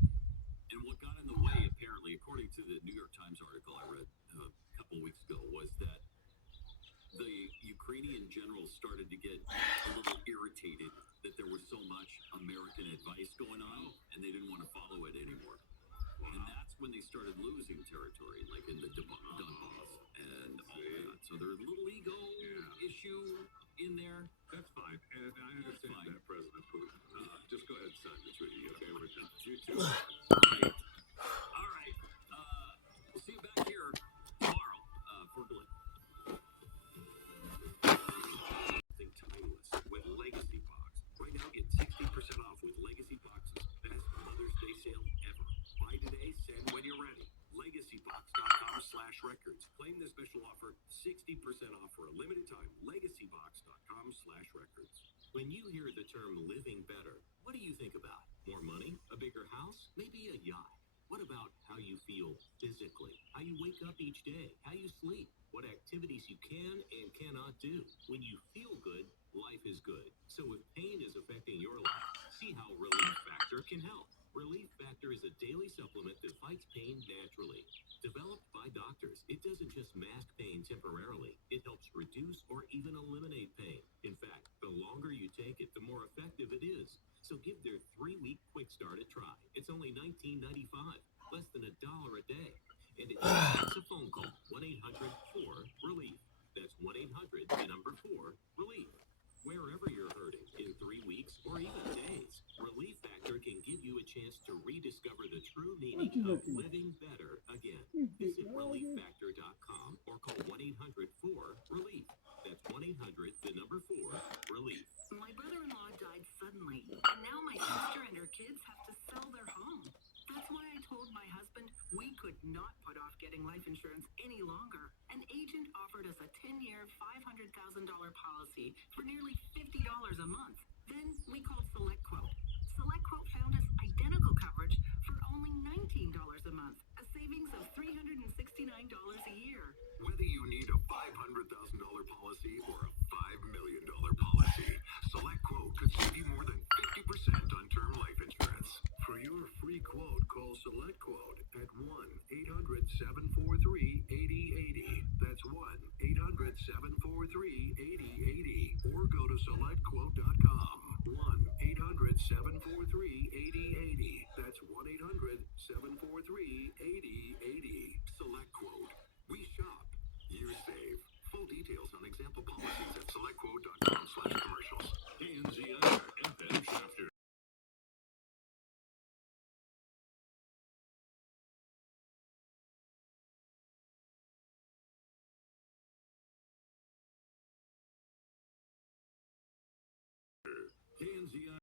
And what got in the way, apparently, according to the New York Times article I read a couple of weeks ago, was that the Ukrainian generals started to get a little irritated that there was so much American advice going on, and they didn't want to follow it anymore. And that's when they started losing territory, like in the Donbass and all that. So there's a little ego issue in there. That's fine. And I understand that, President Putin. Just go ahead and sign the treaty, okay? We're done. You too. All right. We'll see you back here tomorrow for Glenn. Something timeless with Legacy Box. Right now, get 60% off with Legacy Box's best Mother's Day sale ever. Buy today, send when you're ready. LegacyBox.com/records. Claim this special offer, 60% off for a limited time. LegacyBox.com/records. When you hear the term living better, what do you think about? More money? A bigger house? Maybe a yacht? What about how you feel physically? How you wake up each day? How you sleep? What activities you can and cannot do? When you feel good, life is good. So if pain is affecting your life, see how Relief Factor can help. Relief Factor is a daily supplement that fights pain naturally. Developed by doctors, it doesn't just mask pain temporarily. It helps reduce or even eliminate pain. In fact, the longer you take it, the more effective it is. So give their 3-week quick start a try. It's only $19.95, less than $1 a day. And it takes a phone call, 1-800-4-RELIEF. That's 1-800-4-RELIEF. Wherever you're hurting, in 3 weeks or even days, Relief Factor can give you a chance to rediscover the true meaning of living better again. Visit ReliefFactor.com or call 1-800-4-RELIEF. That's 1-800, the number 4-RELIEF. My brother-in-law died suddenly, and now my sister and her kids have to sell their home. That's why I told my husband we could not put off getting life insurance any longer. An agent offered us a 10-year, $500,000 policy for nearly $50 a month. Then we called SelectQuote. SelectQuote found us identical coverage for only $19 a month, a savings of $369 a year. Whether you need a $500,000 policy or a $5 million policy, SelectQuote could save you more than 50% on term life insurance. For your free quote, call SelectQuote at 1-800-743-8080. That's 1-800-743-8080. Or go to SelectQuote.com. 1-800-743-8080. That's 1-800-743-8080. SelectQuote. We shop. You save. Full details on example policies at SelectQuote.com/commercials. KNZI FM Shafter. KNZI